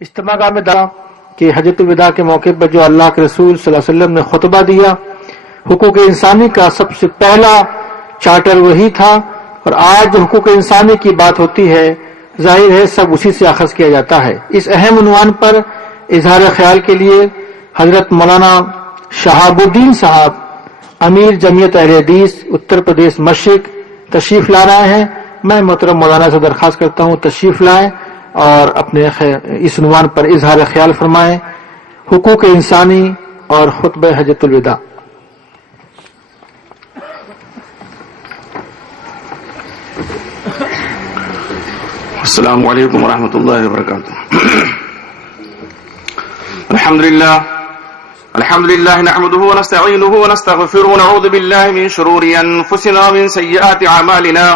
اجتماع گاہ میں دعا کہ حجۃ الوداع کے موقع پر جو اللہ کے رسول صلی اللہ علیہ وسلم نے خطبہ دیا، حقوق انسانی کا سب سے پہلا چارٹر وہی تھا، اور آج جو حقوق انسانی کی بات ہوتی ہے ظاہر ہے سب اسی سے اخذ کیا جاتا ہے۔ اس اہم عنوان پر اظہار خیال کے لیے حضرت مولانا شہاب الدین صاحب امیر جمعیت اہل حدیث اتر پردیش مشرق تشریف لا رہے ہیں۔ میں محترم مولانا سے درخواست کرتا ہوں تشریف لائیں اور اپنے اس عنوان پر اظہار خیال فرمائیں، حقوق انسانی اور خطبہ حجۃ الوداع۔ السلام علیکم ورحمۃ اللہ وبرکاتہ۔ الحمد للہ نحمده ونستعینه ونستغفره ونعوذ باللہ من شرور انفسنا ومن سیئات اعمالنا،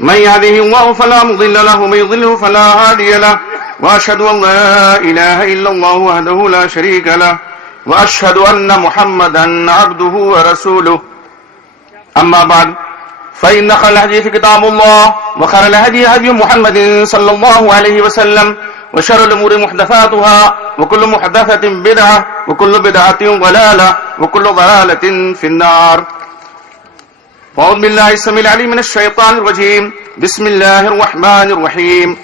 من يهده الله فلا مضل له ومن يضلل فلا هادي له، واشهد ان لا اله الا الله وحده لا شريك له، واشهد ان محمدا عبده ورسوله، اما بعد فإن خير الحديث كتاب الله وخير الهدي هدي محمد صلى الله عليه وسلم، وشر الأمور محدثاتها وكل محدثة بدعة وكل بدعة ضلالة وكل ضلالة في النار۔ أعوذ بالله السميع العليم من الشيطان الرجيم، بسم الله الرحمن الرحيم۔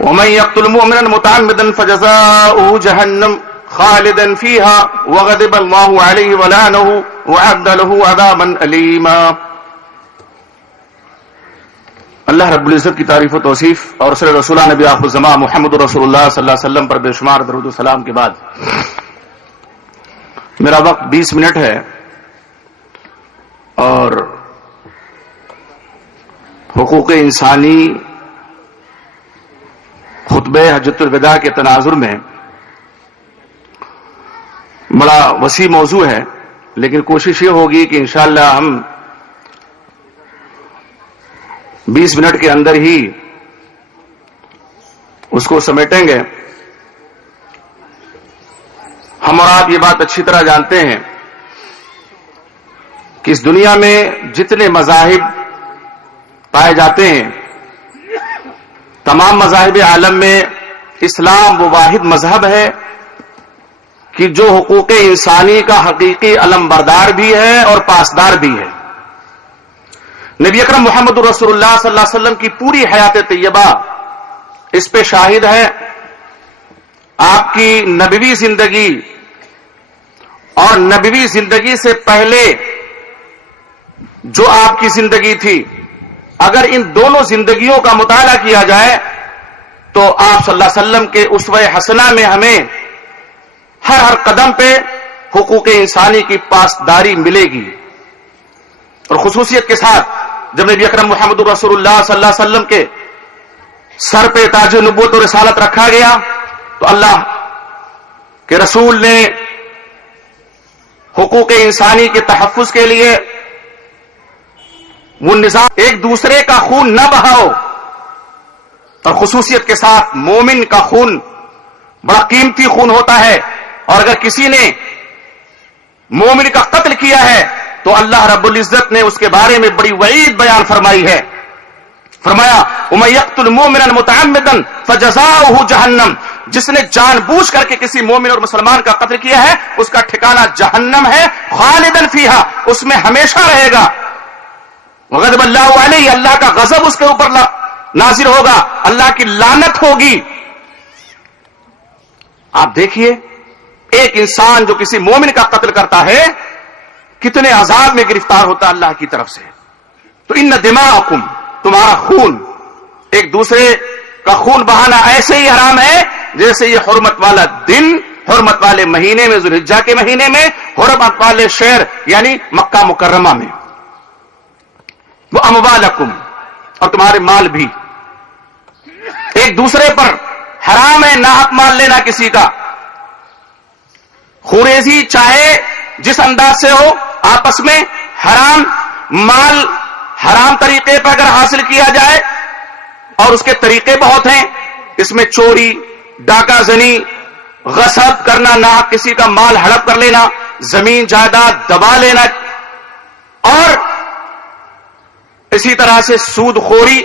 ومن يقتل مؤمنا متعمدا فجزاؤه جهنم خالدا فيها وغضب الله عليه ولعنه وأعد له عذابا أليما۔ اللہ رب العزت کی تعریف و توصیف اور صلی رسول نبی آخر الزمان محمد رسول اللہ صلی اللہ علیہ وسلم پر بے شمار درود و سلام کے بعد میرا وقت 20 منٹ ہے، اور حقوق انسانی خطبہ حجۃ الوداع کے تناظر میں بڑا وسیع موضوع ہے، لیکن کوشش یہ ہوگی کہ انشاءاللہ ہم 20 منٹ کے اندر ہی اس کو سمیٹیں گے۔ ہم اور آپ یہ بات اچھی طرح جانتے ہیں کہ اس دنیا میں جتنے مذاہب پائے جاتے ہیں، تمام مذاہب عالم میں اسلام وہ واحد مذہب ہے کہ جو حقوق انسانی کا حقیقی علم بردار بھی ہے اور پاسدار بھی ہے۔ نبی اکرم محمد رسول اللہ صلی اللہ علیہ وسلم کی پوری حیات طیبہ اس پہ شاہد ہے۔ آپ کی نبوی زندگی اور نبوی زندگی سے پہلے جو آپ کی زندگی تھی، اگر ان دونوں زندگیوں کا مطالعہ کیا جائے تو آپ صلی اللہ علیہ وسلم کے اسوہ حسنہ میں ہمیں ہر قدم پہ حقوق انسانی کی پاسداری ملے گی۔ اور خصوصیت کے ساتھ جب نبی اکرم محمد رسول اللہ صلی اللہ علیہ وسلم کے سر پہ تاج نبوت اور رسالت رکھا گیا تو اللہ کے رسول نے حقوق انسانی کے تحفظ کے لیے وہ نظام ایک دوسرے کا خون نہ بہاؤ، اور خصوصیت کے ساتھ مومن کا خون بڑا قیمتی خون ہوتا ہے، اور اگر کسی نے مومن کا قتل کیا ہے تو اللہ رب العزت نے اس کے بارے میں بڑی وعید بیان فرمائی ہے۔ فرمایا وَمَن يَقْتُلْ مُؤْمِنًا مُتَعَمِّدًا فَجَزَاؤُهُ جَهَنَّمُ، جس نے جان بوجھ کر کے کسی مومن اور مسلمان کا قتل کیا ہے اس کا ٹھکانہ جہنم ہے، خالداً فیہا، اس میں ہمیشہ رہے گا، وغضب اللہ علیہ، اللہ کا غضب اس کے اوپر نازل ہوگا، اللہ کی لعنت ہوگی۔ آپ دیکھیے ایک انسان جو کسی مومن کا قتل کرتا ہے کتنے عذاب میں گرفتار ہوتا ہے اللہ کی طرف سے۔ تو ان دماءکم، تمہارا خون، ایک دوسرے کا خون بہانا ایسے ہی حرام ہے جیسے یہ حرمت والا دن، حرمت والے مہینے میں، ذوالحجہ کے مہینے میں، حرمت والے شہر یعنی مکہ مکرمہ میں۔ وہ اموالکم، اور تمہارے مال بھی ایک دوسرے پر حرام ہے، ناحق مال لینا کسی کا، خوریزی چاہے جس انداز سے ہو، آپس میں حرام مال حرام طریقے پر اگر حاصل کیا جائے، اور اس کے طریقے بہت ہیں، اس میں چوری، ڈاکہ زنی، غصب کرنا، ناحق کسی کا مال ہڑپ کر لینا، زمین جائیداد دبا لینا، اور اسی طرح سے سود خوری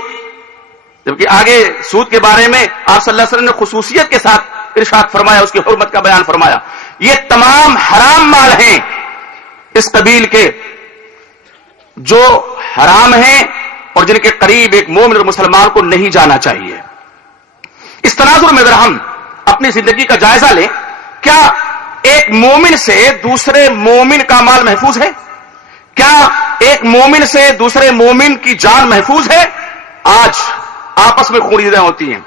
جبکہ آگے سود کے بارے میں آپ صلی اللہ علیہ وسلم نے خصوصیت کے ساتھ ارشاد فرمایا، اس کی حرمت کا بیان فرمایا. یہ تمام حرام مال ہیں اس قبیل کے جو حرام ہیں اور جن کے قریب ایک مومن اور مسلمان کو نہیں جانا چاہیے. اس تناظر میں اگر ہم اپنی زندگی کا جائزہ لیں، کیا ایک مومن سے دوسرے مومن کا مال محفوظ ہے؟ کیا ایک مومن سے دوسرے مومن کی جان محفوظ ہے؟ آج آپس میں خونریزیاں ہوتی ہیں.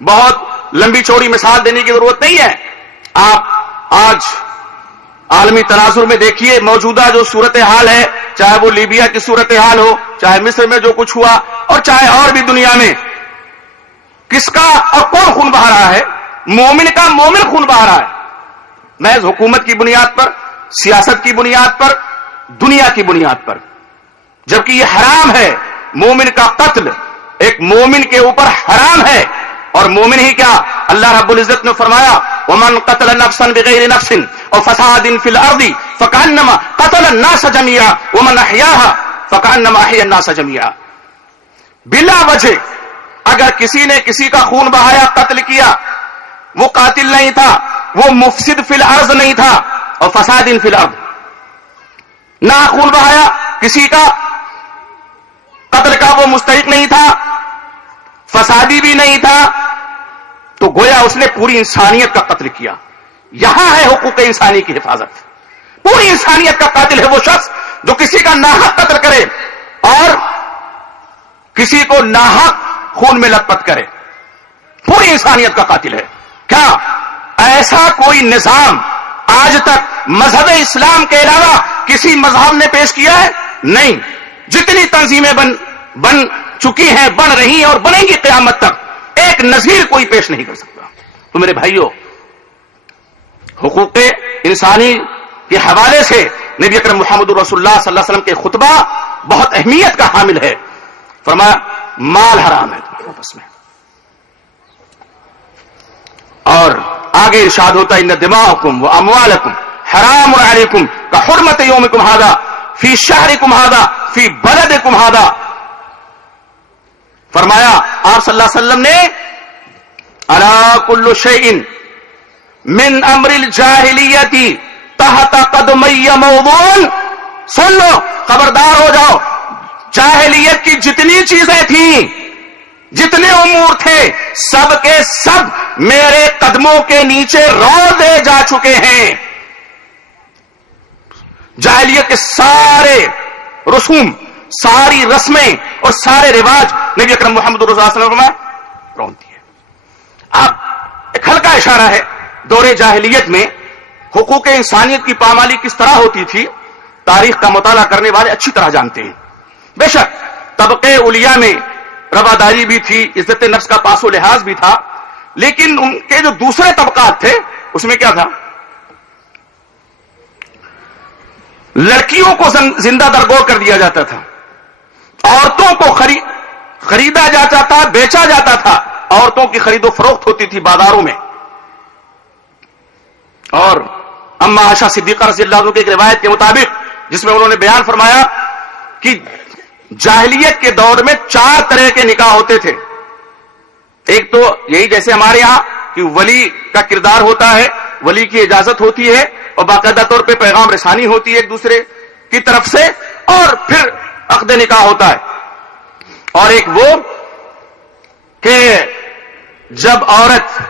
بہت لمبی چوڑی مثال دینے کی ضرورت نہیں ہے. آپ آج عالمی تناظر میں دیکھیے موجودہ جو صورتحال ہے، چاہے وہ لیبیا کی صورتحال ہو، چاہے مصر میں جو کچھ ہوا، اور چاہے اور بھی دنیا میں، کس کا اور کون خون بہا رہا ہے؟ مومن کا مومن خون بہا رہا ہے، محض حکومت کی بنیاد پر، سیاست کی بنیاد پر، دنیا کی بنیاد پر. جبکہ یہ حرام ہے. مومن کا قتل ایک مومن کے اوپر حرام ہے. اور مومن ہی کیا، اللہ رب العزت نے فرمایا ومن قتل نفسا بغیر نفس او فساد فی الارض فکانما قتل الناس جميعا ومن احیاها فکانما احیا الناس جميعا. بلا وجہ اگر کسی نے کسی کا خون بہایا، قتل کیا، وہ قاتل نہیں تھا، وہ مفسد فی الارض نہیں تھا، اور فساد فی الارض، نہ خون بہایا کسی کا، قتل کا وہ مستحق نہیں تھا، فسادی بھی نہیں تھا، تو گویا اس نے پوری انسانیت کا قتل کیا. یہاں ہے حقوق انسانی کی حفاظت. پوری انسانیت کا قاتل ہے وہ شخص جو کسی کا ناحق قتل کرے اور کسی کو ناحق خون میں لت پت کرے. پوری انسانیت کا قاتل ہے. کیا ایسا کوئی نظام آج تک مذہب اسلام کے علاوہ کسی مذہب نے پیش کیا ہے؟ نہیں. جتنی تنظیمیں بن چکی ہیں، بن رہی ہیں اور بنیں گی قیامت تک، ایک نظیر کوئی پیش نہیں کر سکتا. تو میرے بھائیوں، حقوق انسانی کے حوالے سے نبی اکرم محمد رسول اللہ صلی اللہ علیہ وسلم کے خطبہ بہت اہمیت کا حامل ہے. فرمایا مال حرام ہے تمہارے آپس میں. اور آگے ارشاد ہوتا ہے ان دماءکم و اموالکم حرام علیکم کحرمت یومکم ھذا فی شہرکم ھذا فی بلدکم ھذا. فرمایا آپ صلی اللہ علیہ وسلم نے الا کل شیء من امر الجاہلیت تحت قدمی موضوع. سن لو، خبردار ہو جاؤ، جاہلیت کی جتنی چیزیں تھیں، جتنے امور تھے، سب کے سب میرے قدموں کے نیچے رو دے جا چکے ہیں. جاہلیت کے سارے رسوم، ساری رسمیں اور سارے رواج نبی اکرم محمد رسول اللہ صلی اللہ علیہ وسلم رونتی ہے. اب ایک ہلکا اشارہ ہے، دور جاہلیت میں حقوق انسانیت کی پامالی کس طرح ہوتی تھی، تاریخ کا مطالعہ کرنے والے اچھی طرح جانتے ہیں. بے شک طبقے اولیاء میں رواداری بھی تھی، عزت نفس کا پاس و لحاظ بھی تھا، لیکن ان کے جو دوسرے طبقات تھے اس میں کیا تھا؟ لڑکیوں کو زندہ درگور کر دیا جاتا تھا، عورتوں کو خریدا جاتا تھا، بیچا جاتا تھا، عورتوں کی خرید و فروخت ہوتی تھی بازاروں میں. اور اما عائشہ صدیقہ رضی اللہ عنہ کی ایک روایت کے مطابق، جس میں انہوں نے بیان فرمایا کہ جاہلیت کے دور میں 4 طرح کے نکاح ہوتے تھے. ایک تو یہی جیسے ہمارے ہاں کہ ولی کا کردار ہوتا ہے، ولی کی اجازت ہوتی ہے اور باقاعدہ طور پہ پیغام رسانی ہوتی ہے ایک دوسرے کی طرف سے، اور پھر عقد نکاح ہوتا ہے. اور ایک وہ کہ جب عورت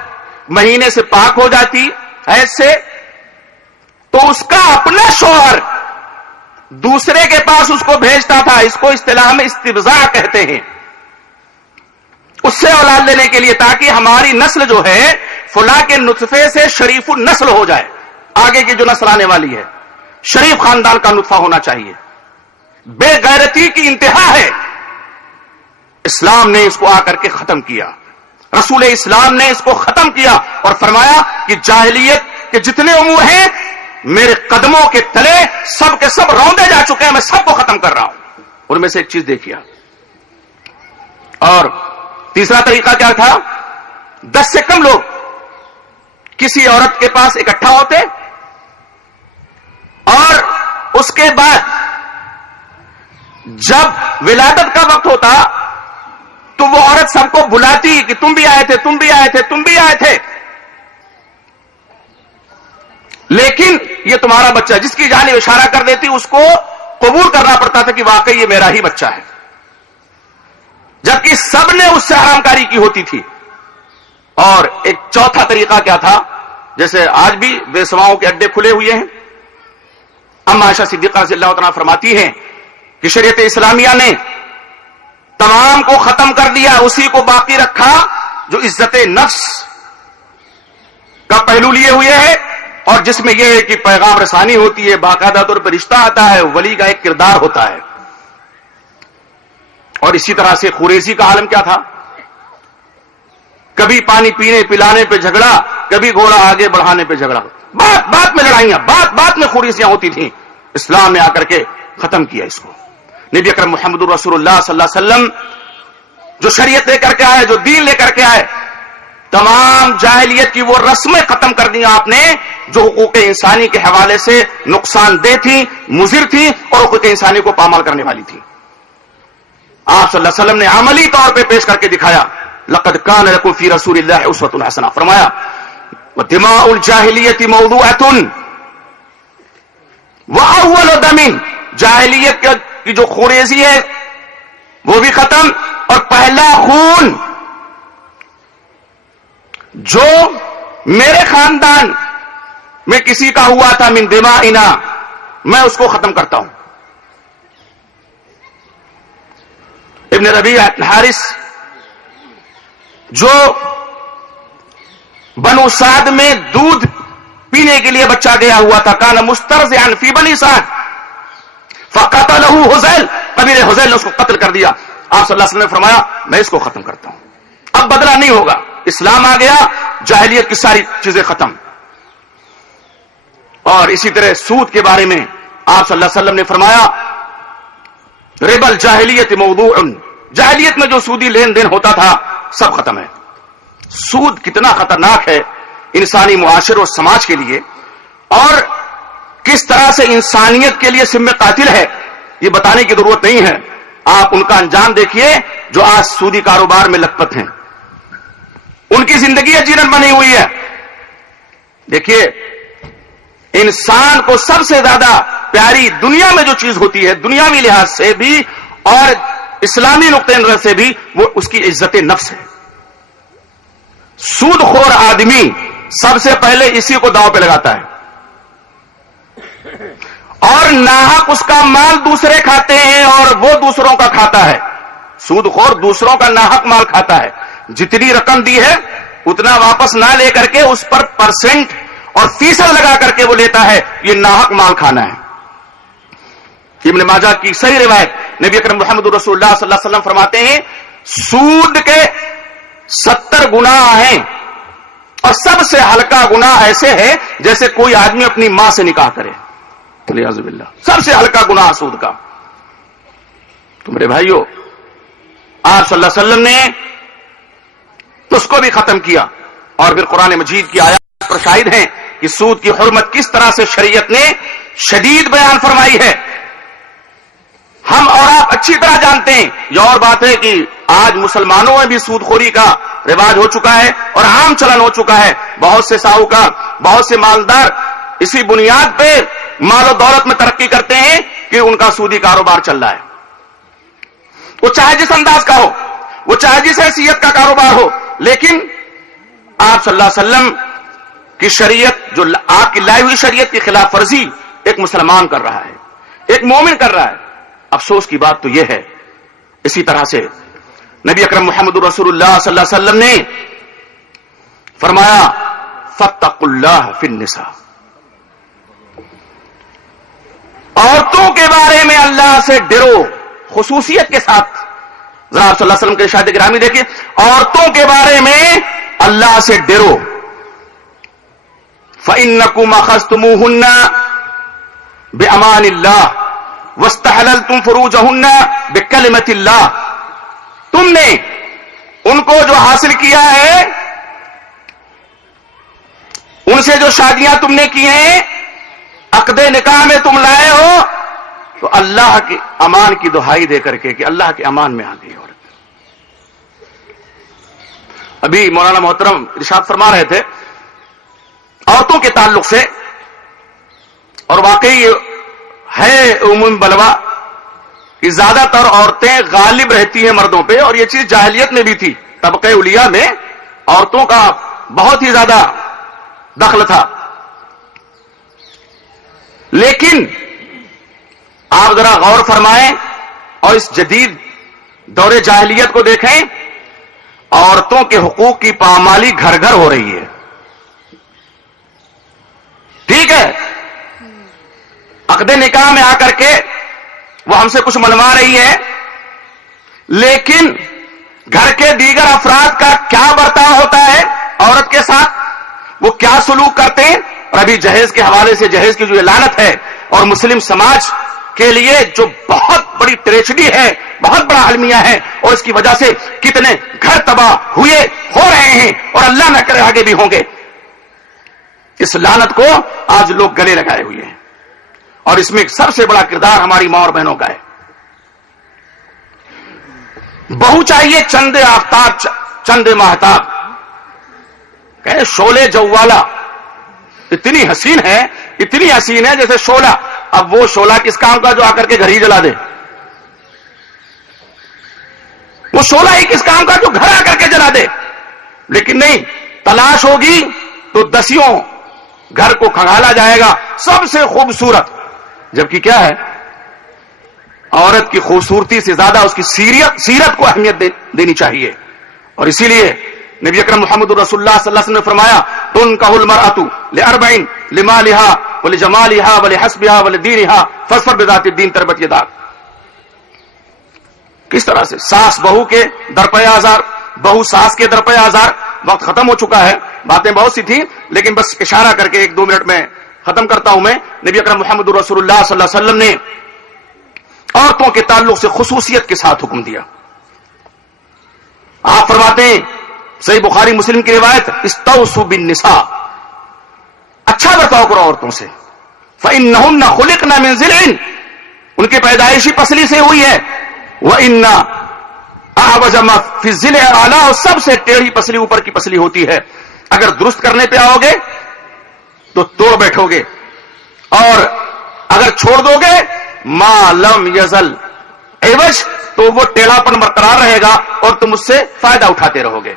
مہینے سے پاک ہو جاتی حیض سے، تو اس کا اپنا شوہر دوسرے کے پاس اس کو بھیجتا تھا. اس کو اصطلاح میں استبضاع کہتے ہیں، اس سے اولاد لینے کے لیے، تاکہ ہماری نسل جو ہے فلاں کے نطفے سے شریف النسل ہو جائے. آگے کی جو نسل آنے والی ہے شریف خاندان کا نطفہ ہونا چاہیے. بے غیرتی کی انتہا ہے. اسلام نے اس کو آ کر کے ختم کیا، رسول اسلام نے اس کو ختم کیا اور فرمایا کہ جاہلیت کے جتنے امور ہیں میرے قدموں کے تلے سب کے سب روندے جا چکے ہیں، میں سب کو ختم کر رہا ہوں. ان میں سے ایک چیز دیکھیے. اور تیسرا طریقہ کیا تھا؟ 10 سے کم لوگ کسی عورت کے پاس اکٹھا ہوتے اور اس کے بعد جب ولادت کا وقت ہوتا تو تو وہ عورت سب کو بلاتی کہ تم بھی آئے تھے، تم بھی آئے تھے، تم بھی آئے تھے، لیکن یہ تمہارا بچہ، جس کی جانب اشارہ کر دیتی اس کو قبول کرنا پڑتا تھا کہ واقعی یہ میرا ہی بچہ ہے، جبکہ سب نے اس سے حرام کاری کی ہوتی تھی۔ اور ایک چوتھا طریقہ کیا تھا، جیسے آج بھی بے سماؤں کے اڈے کھلے ہوئے ہیں، اما عائشہ صدیقہ رضی اللہ تعالیٰ فرماتی ہیں کہ شریعت اسلامیہ نے تمام کو ختم کر دیا، اسی کو باقی رکھا جو عزت نفس کا پہلو لیے ہوئے ہے، اور جس میں یہ ہے کہ پیغام رسانی ہوتی ہے، باقاعدہ طور پر رشتہ آتا ہے، ولی کا ایک کردار ہوتا ہے۔ اور اسی طرح سے خوریزی کا عالم کیا تھا، کبھی پانی پینے پلانے پہ جھگڑا، کبھی گھوڑا آگے بڑھانے پہ جھگڑا، بات بات میں لڑائیاں، بات بات میں خوریزیاں ہوتی تھیں۔ اسلام نے آ کر کے ختم کیا اس کو۔ نبی اکرم محمد رسول اللہ صلی اللہ علیہ وسلم جو شریعت لے کر کے آئے، جو دین لے کر کے آئے، تمام جاہلیت کی وہ رسمیں ختم کر دیا آپ نے جو حقوق انسانی کے حوالے سے نقصان دہ تھیں، مضر تھیں اور حقوق انسانی کو پامال کرنے والی تھیں۔ آپ صلی اللہ علیہ وسلم نے عملی طور پہ پیش کر کے دکھایا، لقد کان لکم فی رسول اللہ اسوۃ حسنہ، فرمایا وَدِمَاءُ الْجَاهِلِيَّةِ مَوْضُوعَةٌ وَأَوَّلُ دَمٍ، جاہلیت کی جو خوریزی ہے وہ بھی ختم، اور پہلا خون جو میرے خاندان میں کسی کا ہوا تھا من دمائنا، میں اس کو ختم کرتا ہوں۔ ابن ربیع حارث جو بنو سعد میں دودھ پینے کے لیے بچہ گیا ہوا تھا، کان مسترضعا فی بنی سعد فقتلہ حذیل، قبیلہ حذیل نے اس کو قتل کر دیا۔ آپ صلی اللہ علیہ وسلم نے فرمایا میں اس کو ختم کرتا ہوں، اب بدلہ نہیں ہوگا، اسلام آ گیا، جاہلیت کی ساری چیزیں ختم۔ اور اسی طرح سود کے بارے میں آپ صلی اللہ علیہ وسلم نے فرمایا ربا الجاہلیت موضوع، جاہلیت میں جو سودی لین دین ہوتا تھا سب ختم ہے۔ سود کتنا خطرناک ہے انسانی معاشرے اور سماج کے لیے، اور کس طرح سے انسانیت کے لیے سم قاتل ہے یہ بتانے کی ضرورت نہیں ہے۔ آپ ان کا انجام دیکھیے جو آج سودی کاروبار میں لت پت ہیں، ان کی زندگی اجیرن بنی ہوئی ہے۔ دیکھیے انسان کو سب سے زیادہ پیاری دنیا میں جو چیز ہوتی ہے، دنیاوی لحاظ سے بھی اور اسلامی نقطہ نظر سے بھی، وہ اس کی عزت نفس ہے۔ سود خور آدمی سب سے پہلے اسی کو داؤ پہ لگاتا ہے، اور ناحق اس کا مال دوسرے کھاتے ہیں اور وہ دوسروں کا کھاتا ہے۔ سود خور دوسروں کا ناحق مال کھاتا ہے، جتنی رقم دی ہے اتنا واپس نہ لے کر کے اس پر پرسنٹ اور فیصد لگا کر کے وہ لیتا ہے، یہ ناحق مال کھانا ہے۔ ابن ماجہ کی صحیح روایت، نبی اکرم محمد رسول اللہ صلی اللہ علیہ وسلم فرماتے ہیں سود کے 70 گناہ ہیں، اور سب سے ہلکا گناہ ایسے ہے جیسے کوئی آدمی اپنی ماں سے نکاح کرے، والعیاذ باللہ، سب سے ہلکا گناہ سود کا۔ تو میرے بھائیو آپ صلی اللہ علیہ وسلم نے اس کو بھی ختم کیا، اور پھر قرآن مجید کی آیات پر شاہد ہیں کہ سود کی حرمت کس طرح سے شریعت نے شدید بیان فرمائی ہے۔ ہم اور آپ اچھی طرح جانتے ہیں، یہ اور بات ہے کہ آج مسلمانوں میں بھی سود خوری کا رواج ہو چکا ہے اور عام چلن ہو چکا ہے۔ بہت سے ساہوکار، بہت سے مالدار اسی بنیاد پہ مال و دولت میں ترقی کرتے ہیں کہ ان کا سودی کاروبار چل رہا ہے، وہ چاہے جس انداز کا ہو، وہ چاہے جس حیثیت کا کاروبار ہو، لیکن آپ صلی اللہ علیہ وسلم کی شریعت، جو آپ کی لائی ہوئی شریعت کی خلاف ورزی ایک مسلمان کر رہا ہے، ایک مومن کر رہا ہے۔ افسوس کی بات تو یہ ہے، اسی طرح سے نبی اکرم محمد رسول اللہ صلی اللہ علیہ وسلم نے فرمایا فاتقوا اللہ فی النساء، عورتوں کے بارے میں اللہ سے ڈرو، خصوصیت کے ساتھ۔ ذرا آپ صلی اللہ علیہ وسلم کے ارشاد گرامی دیکھیں، عورتوں کے بارے میں اللہ سے ڈرو۔ فَإِنَّكُمْ أَخَذْتُمُوهُنَّ بِأَمَانِ اللَّهِ وَاسْتَحْلَلْتُمْ فُرُوجَهُنَّ بِكَلِمَةِ اللَّهِ، تم نے ان کو جو حاصل کیا ہے، ان سے جو شادیاں تم نے کی ہیں، عقد نکاح میں تم لائے ہو، تو اللہ کے امان کی دہائی دے کر کے کہ اللہ کے امان میں آ گئی عورت۔ ابھی مولانا محترم ارشاد فرما رہے تھے عورتوں کے تعلق سے، اور واقعی ہے عموم بلوا کہ زیادہ تر عورتیں غالب رہتی ہیں مردوں پہ، اور یہ چیز جاہلیت میں بھی تھی، طبقہ اولیاء میں عورتوں کا بہت ہی زیادہ دخل تھا. لیکن آپ ذرا غور فرمائیں اور اس جدید دور جاہلیت کو دیکھیں، عورتوں کے حقوق کی پامالی گھر گھر ہو رہی ہے. ٹھیک ہے، عقد نکاح میں آ کر کے وہ ہم سے کچھ منوا رہی ہے، لیکن گھر کے دیگر افراد کا کیا برتاؤ ہوتا ہے عورت کے ساتھ، وہ کیا سلوک کرتے ہیں. اور ابھی جہیز کے حوالے سے جہیز کی جو لعنت ہے اور مسلم سماج کے لیے جو بہت بڑی ٹریجڈی ہے، بہت بڑا المیہ ہے، اور اس کی وجہ سے کتنے گھر تباہ ہوئے ہو رہے ہیں اور اللہ نہ کرے آگے بھی ہوں گے. اس لعنت کو آج لوگ گلے لگائے ہوئے ہیں، اور اس میں سب سے بڑا کردار ہماری ماں اور بہنوں کا ہے. بہو چاہیے چند آفتاب چند ماہتاب، کہ شعلے جوالا، اتنی حسین ہے، اتنی حسین ہے جیسے شعلہ. اب وہ شعلہ کس کام کا جو آ کر کے گھر ہی جلا دے؟ وہ شعلہ ہی کس کام کا جو گھر آ کر کے جلا دے؟ لیکن نہیں، تلاش ہوگی تو دسیوں گھر کو کھنگالا جائے گا سب سے خوبصورت. جبکہ کیا ہے، عورت کی خوبصورتی سے زیادہ اس کی سیرت کو اہمیت دینی چاہیے. اور اسی لیے نبی اکرم محمد رسول اللہ صلی اللہ علیہ وسلم نے فرمایا تنکح المرأۃ لاربع لمالها ولجمالها ولحسبها ولدینها فاظفر بذات الدین تربت یداک. کس طرح سے ساس بہو کے درپے آزار، بہو ساس کے درپے آزار. وقت ختم ہو چکا ہے، باتیں بہت سی تھیں، لیکن بس اشارہ کر کے 1-2 منٹ میں ختم کرتا ہوں. میں نبی اکرم محمد رسول اللہ صلی اللہ علیہ وسلم نے عورتوں کے تعلق سے خصوصیت کے ساتھ حکم دیا. آپ فرماتے ہیں، صحیح بخاری مسلم کی روایت، استوصوا بالنساء، اچھا برتاؤ کرو عورتوں سے. فإنہن خلقن من ضلع، ان کی پیدائشی پسلی سے ہوئی ہے. وإن أعوج ما في الضلع أعلاه، سب سے ٹیڑھی پسلی اوپر کی پسلی ہوتی ہے. اگر درست کرنے پہ آؤ گے تو توڑ بیٹھو گے، اور اگر چھوڑ دو گے ما لم یزل عوج، تو وہ ٹیڑھا پن برقرار رہے گا اور تم اس سے فائدہ اٹھاتے رہو گے.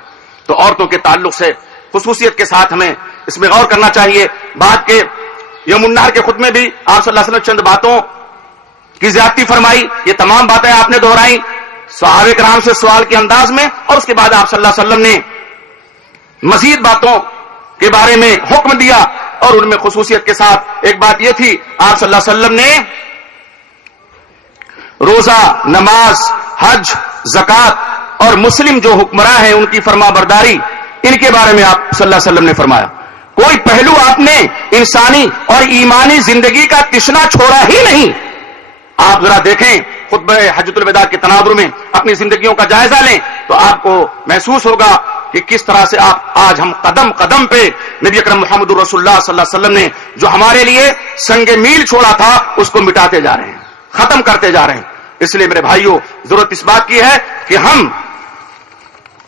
تو عورتوں کے تعلق سے خصوصیت کے ساتھ ہمیں اس میں غور کرنا چاہیے. بات کے یوم النہر کے خطبے بھی آپ صلی اللہ علیہ وسلم چند باتوں کی زیادتی فرمائی. یہ تمام باتیں آپ نے دہرائی صحابہ کرام سے سوال کے انداز میں، اور اس کے بعد آپ صلی اللہ علیہ وسلم نے مزید باتوں کے بارے میں حکم دیا، اور ان میں خصوصیت کے ساتھ ایک بات یہ تھی، آپ صلی اللہ علیہ وسلم نے روزہ، نماز، حج، زکوٰۃ اور مسلم جو حکمراں ہیں ان کی فرما برداری، ان کے بارے میں آپ صلی اللہ علیہ وسلم نے فرمایا کوئی پہلو آپ نے انسانی اور ایمانی زندگی کا تشنا چھوڑا ہی نہیں. آپ ذرا دیکھیں خطبہ حجۃ الوداع کے تناظر میں اپنی زندگیوں کا جائزہ لیں تو آپ کو محسوس ہوگا کہ کس طرح سے آج ہم قدم قدم پہ نبی اکرم محمد رسول اللہ صلی اللہ علیہ وسلم نے جو ہمارے لیے سنگ میل چھوڑا تھا اس کو مٹاتے جا رہے ہیں، ختم کرتے جا رہے ہیں. اس لیے میرے بھائیوں، ضرورت اس بات کی ہے کہ ہم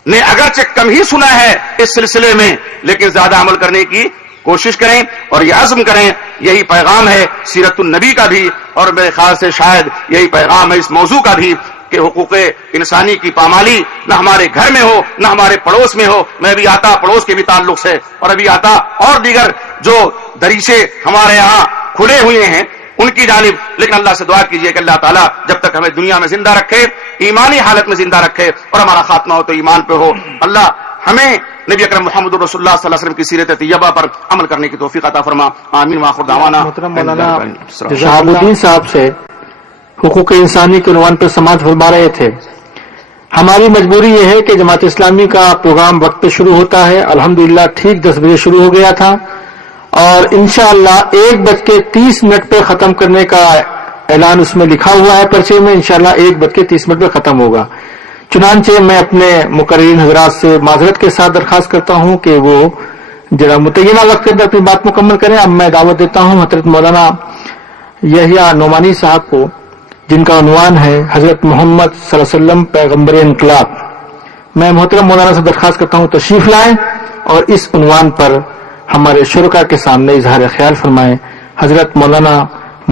نے اگرچہ کم ہی سنا ہے اس سلسلے میں، لیکن زیادہ عمل کرنے کی کوشش کریں اور یہ عزم کریں. یہی پیغام ہے سیرت النبی کا بھی، اور میرے خیال سے شاید یہی پیغام ہے اس موضوع کا بھی، کہ حقوق انسانی کی پامالی نہ ہمارے گھر میں ہو نہ ہمارے پڑوس میں ہو. میں بھی آتا پڑوس کے بھی تعلق سے، اور ابھی آتا اور دیگر جو دریچے ہمارے یہاں کھلے ہوئے ہیں ان کی جانب. لیکن اللہ سے دعا کیجئے کہ اللہ تعالیٰ جب تک ہمیں دنیا میں زندہ رکھے، ایمانی حالت میں زندہ رکھے، اور ہمارا خاتمہ ہو تو ایمان پہ ہو. اللہ ہمیں نبی اکرم محمد رسول اللہ صلی اللہ علیہ وسلم کی سیرت طیبہ پر عمل کرنے کی توفیق عطا فرما. آمین وآخر دعوانا. محترم مولانا شہاب الدین صاحب سے حقوق انسانی کے عنوان پر سماعت فرما رہے تھے. ہماری مجبوری یہ ہے کہ جماعت اسلامی کا پروگرام وقت پہ شروع ہوتا ہے. الحمدللہ ٹھیک 10 بجے شروع ہو گیا تھا، اور انشاءاللہ 1:30 پہ ختم کرنے کا اعلان اس میں لکھا ہوا ہے پرچے میں. انشاءاللہ 1:30 پہ ختم ہوگا. چنانچہ میں اپنے مقررین حضرات سے معذرت کے ساتھ درخواست کرتا ہوں کہ وہ ذرا متعینہ وقت کے اندر اپنی بات مکمل کریں. اب میں دعوت دیتا ہوں حضرت مولانا یحییٰ نعمانی صاحب کو، جن کا عنوان ہے حضرت محمد صلی اللہ علیہ وسلم پیغمبر انقلاب. میں محترم مولانا سے درخواست کرتا ہوں تشریف لائیں اور اس عنوان پر ہمارے شرکا کے سامنے اظہار خیال فرمائیں. حضرت مولانا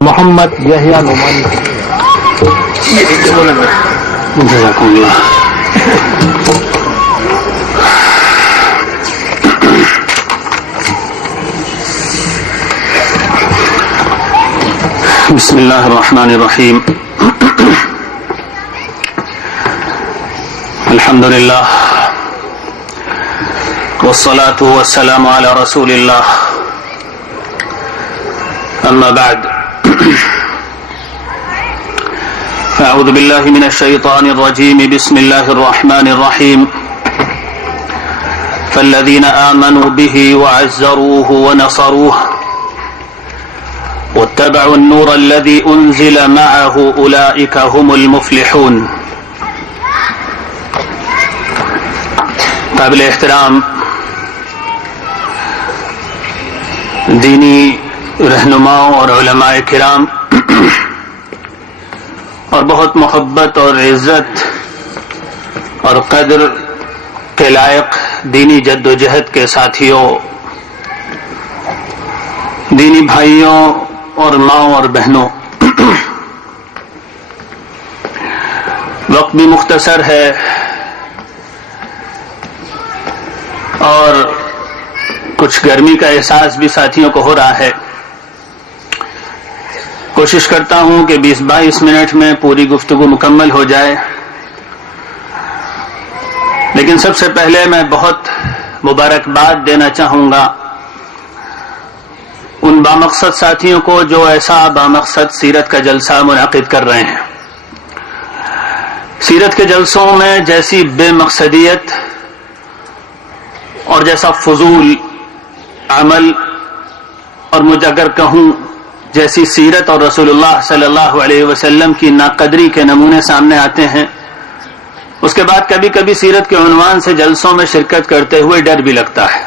محمد یحییٰ نعمانی. جزاکم اللہ. بسم اللہ الرحمن الرحیم. الحمد للہ والصلاة والسلام على رسول اللہ. اما بعد اعوذ باللہ من الشیطان الرجیم. بسم اللہ الرحمن الرحیم. فالذین آمنوا به وعزروه ونصروه واتبعوا النور الذي انزل معه اولئك هم المفلحون. قابل احترام دینی رہنماؤں اور علماء کرام اور بہت محبت اور عزت اور قدر کے لائق دینی جد و جہد کے ساتھیوں، دینی بھائیوں اور ماؤں اور بہنوں، وقت بھی مختصر ہے اور کچھ گرمی کا احساس بھی ساتھیوں کو ہو رہا ہے. کوشش کرتا ہوں کہ 20-22 منٹ میں پوری گفتگو مکمل ہو جائے، لیکن سب سے پہلے میں بہت مبارکباد دینا چاہوں گا ان بامقصد ساتھیوں کو جو ایسا بامقصد سیرت کا جلسہ منعقد کر رہے ہیں. سیرت کے جلسوں میں جیسی بے مقصدیت اور جیسا فضول عمل اور مجھے اگر کہوں جیسی سیرت اور رسول اللہ صلی اللہ علیہ وسلم کی ناقدری کے نمونے سامنے آتے ہیں، اس کے بعد کبھی کبھی سیرت کے عنوان سے جلسوں میں شرکت کرتے ہوئے ڈر بھی لگتا ہے.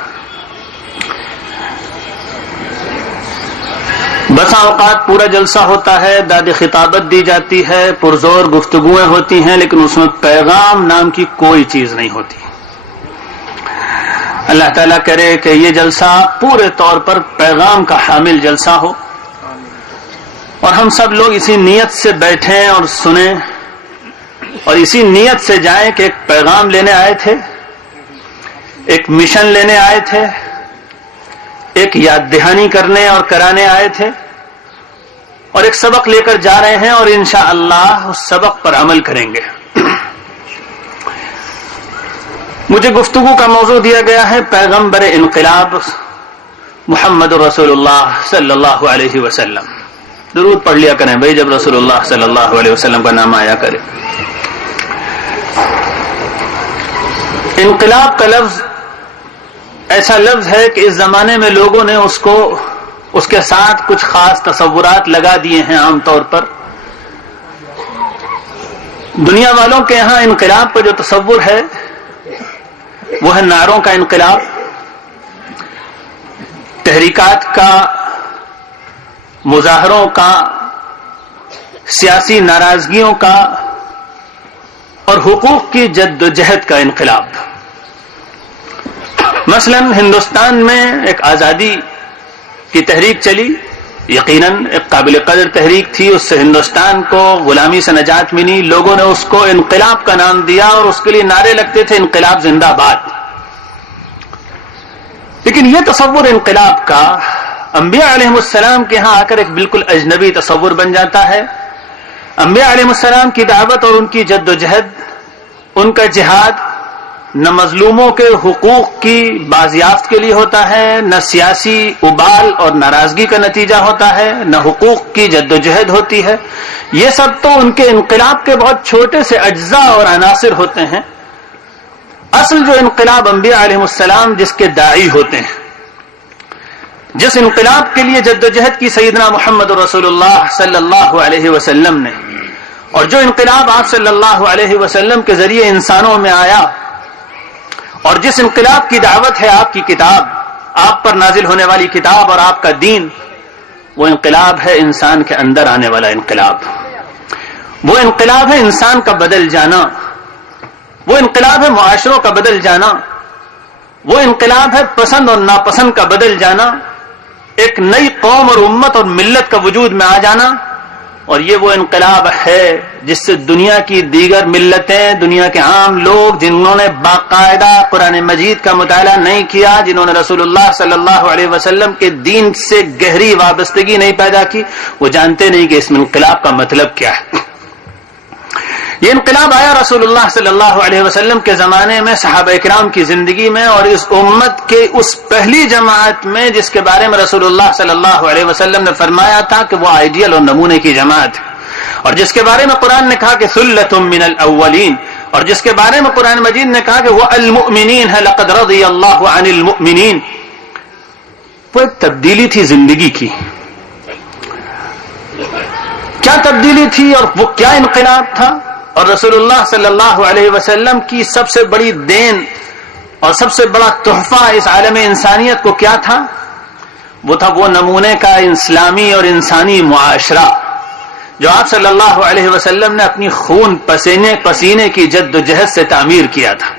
بسا اوقات پورا جلسہ ہوتا ہے، داد خطابت دی جاتی ہے، پرزور گفتگویں ہوتی ہیں، لیکن اس میں پیغام نام کی کوئی چیز نہیں ہوتی. اللہ تعالیٰ کرے کہ یہ جلسہ پورے طور پر پیغام کا حامل جلسہ ہو اور ہم سب لوگ اسی نیت سے بیٹھیں اور سنیں اور اسی نیت سے جائیں کہ ایک پیغام لینے آئے تھے، ایک مشن لینے آئے تھے، ایک یاد دہانی کرنے اور کرانے آئے تھے اور ایک سبق لے کر جا رہے ہیں اور انشاءاللہ اس سبق پر عمل کریں گے. مجھے گفتگو کا موضوع دیا گیا ہے پیغمبر انقلاب محمد رسول اللہ صلی اللہ علیہ وسلم. درود پڑھ لیا کریں بھائی جب رسول اللہ صلی اللہ علیہ وسلم کا نام آیا کرے. انقلاب کا لفظ ایسا لفظ ہے کہ اس زمانے میں لوگوں نے اس کے ساتھ کچھ خاص تصورات لگا دیے ہیں. عام طور پر دنیا والوں کے ہاں انقلاب کا جو تصور ہے وہ ہے نعروں کا انقلاب، تحریکات کا، مظاہروں کا، سیاسی ناراضگیوں کا اور حقوق کی جد و جہد کا انقلاب. مثلا ہندوستان میں ایک آزادی کی تحریک چلی، یقیناً ایک قابل قدر تحریک تھی، اس سے ہندوستان کو غلامی سے نجات ملی. لوگوں نے اس کو انقلاب کا نام دیا اور اس کے لیے نعرے لگتے تھے انقلاب زندہ باد. لیکن یہ تصور انقلاب کا انبیاء علیہ السلام کے ہاں آ کر ایک بالکل اجنبی تصور بن جاتا ہے. انبیاء علیہ السلام کی دعوت اور ان کی جد و جہد، ان کا جہاد نہ مظلوموں کے حقوق کی بازیافت کے لیے ہوتا ہے، نہ سیاسی ابال اور ناراضگی کا نتیجہ ہوتا ہے، نہ حقوق کی جد و جہد ہوتی ہے. یہ سب تو ان کے انقلاب کے بہت چھوٹے سے اجزاء اور عناصر ہوتے ہیں. اصل جو انقلاب انبیاء علیہ السلام جس کے داعی ہوتے ہیں، جس انقلاب کے لیے جد و جہد کی سیدنا محمد رسول اللہ صلی اللہ علیہ وسلم نے، اور جو انقلاب آپ صلی اللہ علیہ وسلم کے ذریعے انسانوں میں آیا، اور جس انقلاب کی دعوت ہے آپ کی کتاب، آپ پر نازل ہونے والی کتاب اور آپ کا دین، وہ انقلاب ہے انسان کے اندر آنے والا انقلاب. وہ انقلاب ہے انسان کا بدل جانا. وہ انقلاب ہے معاشروں کا بدل جانا، وہ انقلاب ہے پسند اور ناپسند کا بدل جانا، ایک نئی قوم اور امت اور ملت کا وجود میں آ جانا، اور یہ وہ انقلاب ہے جس سے دنیا کی دیگر ملتیں، دنیا کے عام لوگ جنہوں نے باقاعدہ قرآن مجید کا مطالعہ نہیں کیا، جنہوں نے رسول اللہ صلی اللہ علیہ وسلم کے دین سے گہری وابستگی نہیں پیدا کی، وہ جانتے نہیں کہ اس انقلاب کا مطلب کیا ہے۔ یہ انقلاب آیا رسول اللہ صلی اللہ علیہ وسلم کے زمانے میں، صحابہ کرام کی زندگی میں، اور اس امت کے اس پہلی جماعت میں جس کے بارے میں رسول اللہ صلی اللہ علیہ وسلم نے فرمایا تھا کہ وہ آئیڈیل اور نمونے کی جماعت ہے، اور جس کے بارے میں قرآن نے کہا کہ ثلۃ من الاولین، اور جس کے بارے میں قرآن مجید نے کہا کہ وہ المؤمنین ہے، لقد رضی اللہ عن المؤمنین۔ وہ ایک تبدیلی تھی زندگی کی۔ کیا تبدیلی تھی اور وہ کیا انقلاب تھا؟ اور رسول اللہ صلی اللہ علیہ وسلم کی سب سے بڑی دین اور سب سے بڑا تحفہ اس عالم انسانیت کو کیا تھا؟ وہ تھا وہ نمونے کا اسلامی اور انسانی معاشرہ جو آپ صلی اللہ علیہ وسلم نے اپنی خون پسینے کی جد و جہد سے تعمیر کیا تھا،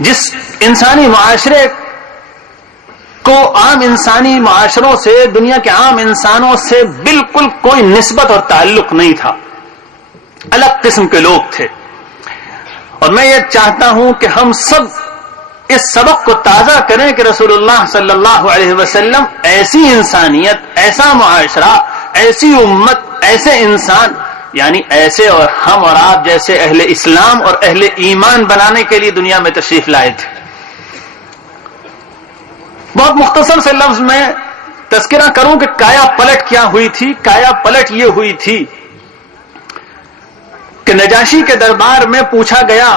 جس انسانی معاشرے کو عام انسانی معاشروں سے، دنیا کے عام انسانوں سے بالکل کوئی نسبت اور تعلق نہیں تھا، الگ قسم کے لوگ تھے۔ اور میں یہ چاہتا ہوں کہ ہم سب اس سبق کو تازہ کریں کہ رسول اللہ صلی اللہ علیہ وسلم ایسی انسانیت، ایسا معاشرہ، ایسی امت، ایسے انسان، یعنی ایسے اور ہم اور آپ جیسے اہل اسلام اور اہل ایمان بنانے کے لیے دنیا میں تشریف لائے تھے۔ بہت مختصر سے لفظ میں تذکرہ کروں کہ کایا پلٹ کیا ہوئی تھی۔ کایا پلٹ یہ ہوئی تھی کہ نجاشی کے دربار میں پوچھا گیا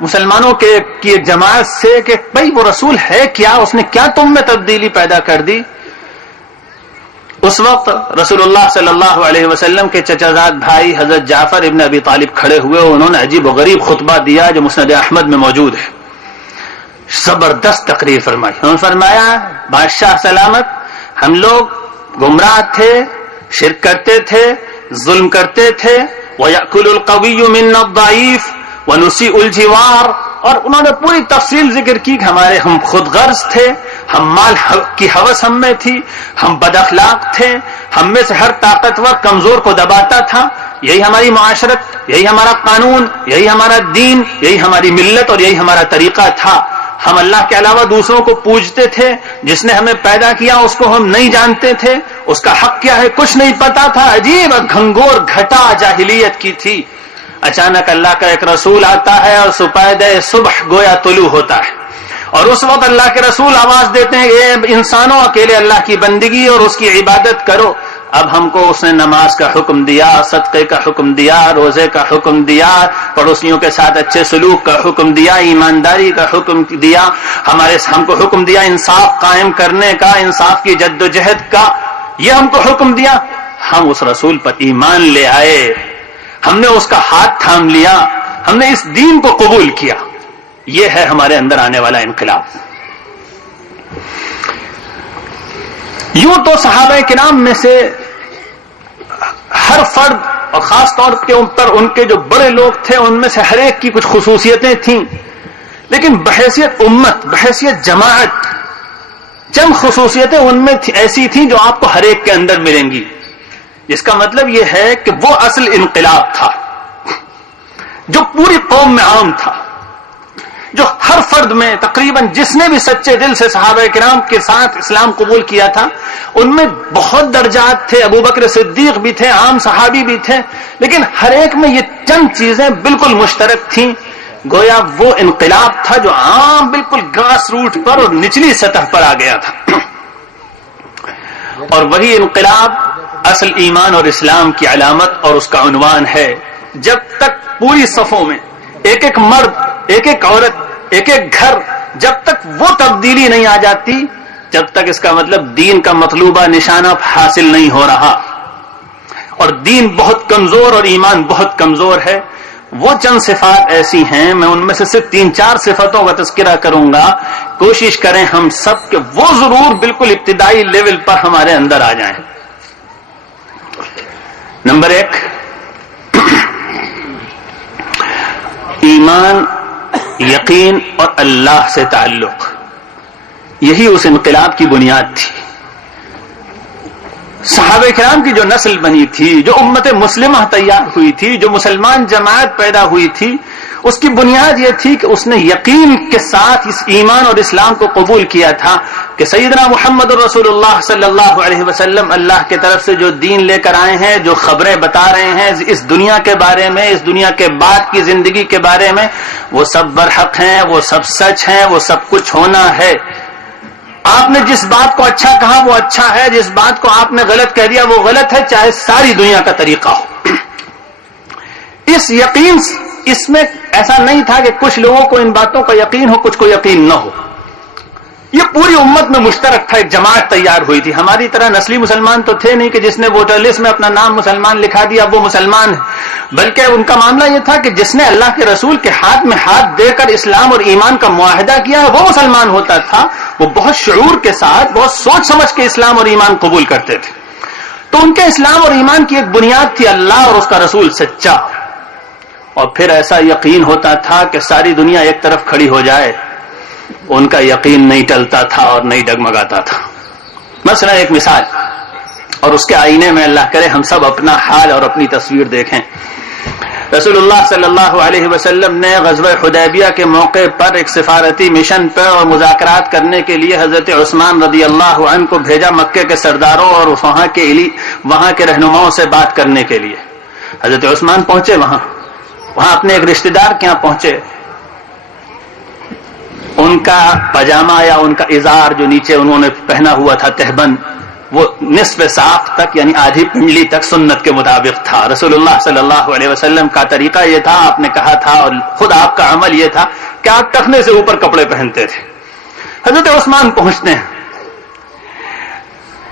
مسلمانوں کی ایک جماعت سے کہ بھئی وہ رسول ہے کیا، اس نے کیا تم میں تبدیلی پیدا کر دی؟ اس وقت رسول اللہ صلی اللہ علیہ وسلم کے چچا زاد بھائی حضرت جعفر ابن ابی طالب کھڑے ہوئے، انہوں نے عجیب و غریب خطبہ دیا جو مسند احمد میں موجود ہے۔ زبردست تقریر فرمائی۔ انہوں نے فرمایا بادشاہ سلامت، ہم لوگ گمراہ تھے، شرک کرتے تھے، ظلم کرتے تھے، وَيَأْكُلُ الْقَوِيُّ مِنَّا الضَّعِيفُ وَنُسِيءُ الْجِوَارِ، اور انہوں نے پوری تفصیل ذکر کی کہ ہم خود غرض تھے، ہم مال کی ہوس ہم میں تھی، ہم بد اخلاق تھے، ہم میں سے ہر طاقتور کمزور کو دباتا تھا، یہی ہماری معاشرت، یہی ہمارا قانون، یہی ہمارا دین، یہی ہماری ملت اور یہی ہمارا طریقہ تھا۔ ہم اللہ کے علاوہ دوسروں کو پوجتے تھے، جس نے ہمیں پیدا کیا اس کو ہم نہیں جانتے تھے، اس کا حق کیا ہے کچھ نہیں پتا تھا، عجیب گھنگور گھٹا جاہلیت کی تھی۔ اچانک اللہ کا ایک رسول آتا ہے اور سپید صبح گویا طلوع ہوتا ہے، اور اس وقت اللہ کے رسول آواز دیتے ہیں اے انسانوں اکیلے اللہ کی بندگی اور اس کی عبادت کرو۔ اب ہم کو اس نے نماز کا حکم دیا، صدقے کا حکم دیا، روزے کا حکم دیا، پڑوسیوں کے ساتھ اچھے سلوک کا حکم دیا، ایمانداری کا حکم دیا، ہم کو حکم دیا انصاف قائم کرنے کا، انصاف کی جد و جہد کا، یہ ہم کو حکم دیا۔ ہم اس رسول پر ایمان لے آئے، ہم نے اس کا ہاتھ تھام لیا، ہم نے اس دین کو قبول کیا۔ یہ ہے ہمارے اندر آنے والا انقلاب۔ یوں تو صحابہ کرام میں سے ہر فرد اور خاص طور کے اوپر ان کے جو بڑے لوگ تھے ان میں سے ہر ایک کی کچھ خصوصیتیں تھیں، لیکن بحیثیت امت، بحیثیت جماعت، چند خصوصیتیں ان میں ایسی تھیں جو آپ کو ہر ایک کے اندر ملیں گی، جس کا مطلب یہ ہے کہ وہ اصل انقلاب تھا جو پوری قوم میں عام تھا، جو ہر فرد میں تقریباً جس نے بھی سچے دل سے صحابہ کرام کے ساتھ اسلام قبول کیا تھا، ان میں بہت درجات تھے، ابو بکر صدیق بھی تھے، عام صحابی بھی تھے، لیکن ہر ایک میں یہ چند چیزیں بالکل مشترک تھیں۔ گویا وہ انقلاب تھا جو عام بالکل گراس روٹ پر اور نچلی سطح پر آ گیا تھا، اور وہی انقلاب اصل ایمان اور اسلام کی علامت اور اس کا عنوان ہے۔ جب تک پوری صفوں میں ایک ایک مرد، ایک ایک عورت، ایک ایک گھر، جب تک وہ تبدیلی نہیں آ جاتی، جب تک اس کا مطلب دین کا مطلوبہ نشانہ حاصل نہیں ہو رہا، اور دین بہت کمزور اور ایمان بہت کمزور ہے۔ وہ چند صفات ایسی ہیں، میں ان میں سے صرف 3-4 صفتوں کا تذکرہ کروں گا، کوشش کریں ہم سب کہ وہ ضرور بالکل ابتدائی لیول پر ہمارے اندر آ جائیں۔ نمبر 1، ایمان یقین اور اللہ سے تعلق، یہی اس انقلاب کی بنیاد تھی۔ صحابہ کرام کی جو نسل بنی تھی، جو امت مسلمہ تیار ہوئی تھی، جو مسلمان جماعت پیدا ہوئی تھی، اس کی بنیاد یہ تھی کہ اس نے یقین کے ساتھ اس ایمان اور اسلام کو قبول کیا تھا کہ سیدنا محمد رسول اللہ صلی اللہ علیہ وسلم اللہ کی طرف سے جو دین لے کر آئے ہیں، جو خبریں بتا رہے ہیں اس دنیا کے بارے میں، اس دنیا کے بعد کی زندگی کے بارے میں، وہ سب برحق ہیں، وہ سب سچ ہیں، وہ سب کچھ ہونا ہے۔ آپ نے جس بات کو اچھا کہا وہ اچھا ہے، جس بات کو آپ نے غلط کہہ دیا وہ غلط ہے، چاہے ساری دنیا کا طریقہ ہو۔ اس یقین، اس میں ایسا نہیں تھا کہ کچھ لوگوں کو ان باتوں کا یقین ہو، کچھ کو یقین نہ ہو۔ یہ پوری امت میں مشترک تھا، ایک جماعت تیار ہوئی تھی۔ ہماری طرح نسلی مسلمان تو تھے نہیں کہ جس نے ووٹر لسٹ میں اپنا نام مسلمان لکھا دیا وہ مسلمان ہے، بلکہ ان کا معاملہ یہ تھا کہ جس نے اللہ کے رسول کے ہاتھ میں ہاتھ دے کر اسلام اور ایمان کا معاہدہ کیا ہے وہ مسلمان ہوتا تھا۔ وہ بہت شعور کے ساتھ، بہت سوچ سمجھ کے اسلام اور ایمان قبول کرتے تھے۔ تو ان کے اسلام اور ایمان کی ایک بنیاد تھی اللہ اور اس کا رسول سچا، اور پھر ایسا یقین ہوتا تھا کہ ساری دنیا ایک طرف کھڑی ہو جائے، ان کا یقین نہیں ٹلتا تھا اور نہیں ڈگمگاتا تھا۔ مثلا ایک مثال، اور اس کے آئینے میں اللہ کرے ہم سب اپنا حال اور اپنی تصویر دیکھیں۔ رسول اللہ صلی اللہ علیہ وسلم نے غزوہ حدیبیہ کے موقع پر ایک سفارتی مشن پر اور مذاکرات کرنے کے لیے حضرت عثمان رضی اللہ عنہ کو بھیجا، مکے کے سرداروں اور وہاں کے رہنماؤں سے بات کرنے کے لیے۔ حضرت عثمان پہنچے وہاں اپنے ایک رشتہ دار کے یہاں پہنچے۔ ان کا پاجامہ یا ان کا ازار جو نیچے انہوں نے پہنا ہوا تھا تہبند، وہ نصف ساق تک یعنی آدھی پنڈلی تک سنت کے مطابق تھا۔ رسول اللہ صلی اللہ علیہ وسلم کا طریقہ یہ تھا، آپ نے کہا تھا اور خود آپ کا عمل یہ تھا کہ آپ ٹخنے سے اوپر کپڑے پہنتے تھے۔ حضرت عثمان پہنچتے ہیں،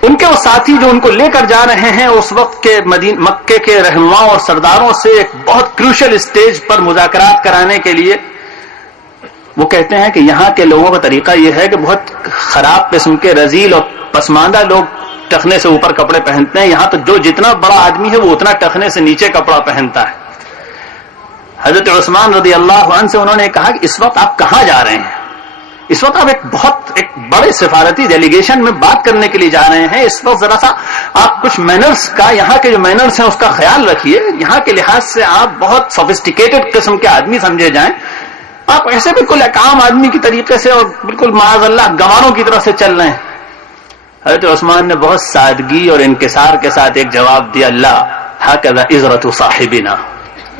ان کے وہ ساتھی جو ان کو لے کر جا رہے ہیں اس وقت کے مکے کے رہنماؤں اور سرداروں سے ایک بہت کروشل اسٹیج پر مذاکرات کرانے کے لیے، وہ کہتے ہیں کہ یہاں کے لوگوں کا طریقہ یہ ہے کہ بہت خراب قسم کے رذیل اور پسماندہ لوگ ٹخنے سے اوپر کپڑے پہنتے ہیں، یہاں تو جو جتنا بڑا آدمی ہے وہ اتنا ٹخنے سے نیچے کپڑا پہنتا ہے۔ حضرت عثمان رضی اللہ عنہ سے انہوں نے کہا کہ اس وقت آپ کہاں جا رہے ہیں؟ اس وقت آپ ایک بڑے سفارتی ڈیلیگیشن میں بات کرنے کے لیے جا رہے ہیں، اس وقت ذرا سا آپ کچھ مینرز کا، یہاں کے جو مینرز ہیں اس کا خیال رکھیے، یہاں کے لحاظ سے آپ بہت سوفسٹیکیٹڈ قسم کے آدمی سمجھے جائیں، آپ ایسے بالکل ایک عام آدمی کی طریقے سے اور بالکل معاذ اللہ گواروں کی طرح سے چل رہے ہیں۔ حضرت عثمان نے بہت سادگی اور انکسار کے ساتھ ایک جواب دیا، اللہ ہکذا عزرت صاحبنا،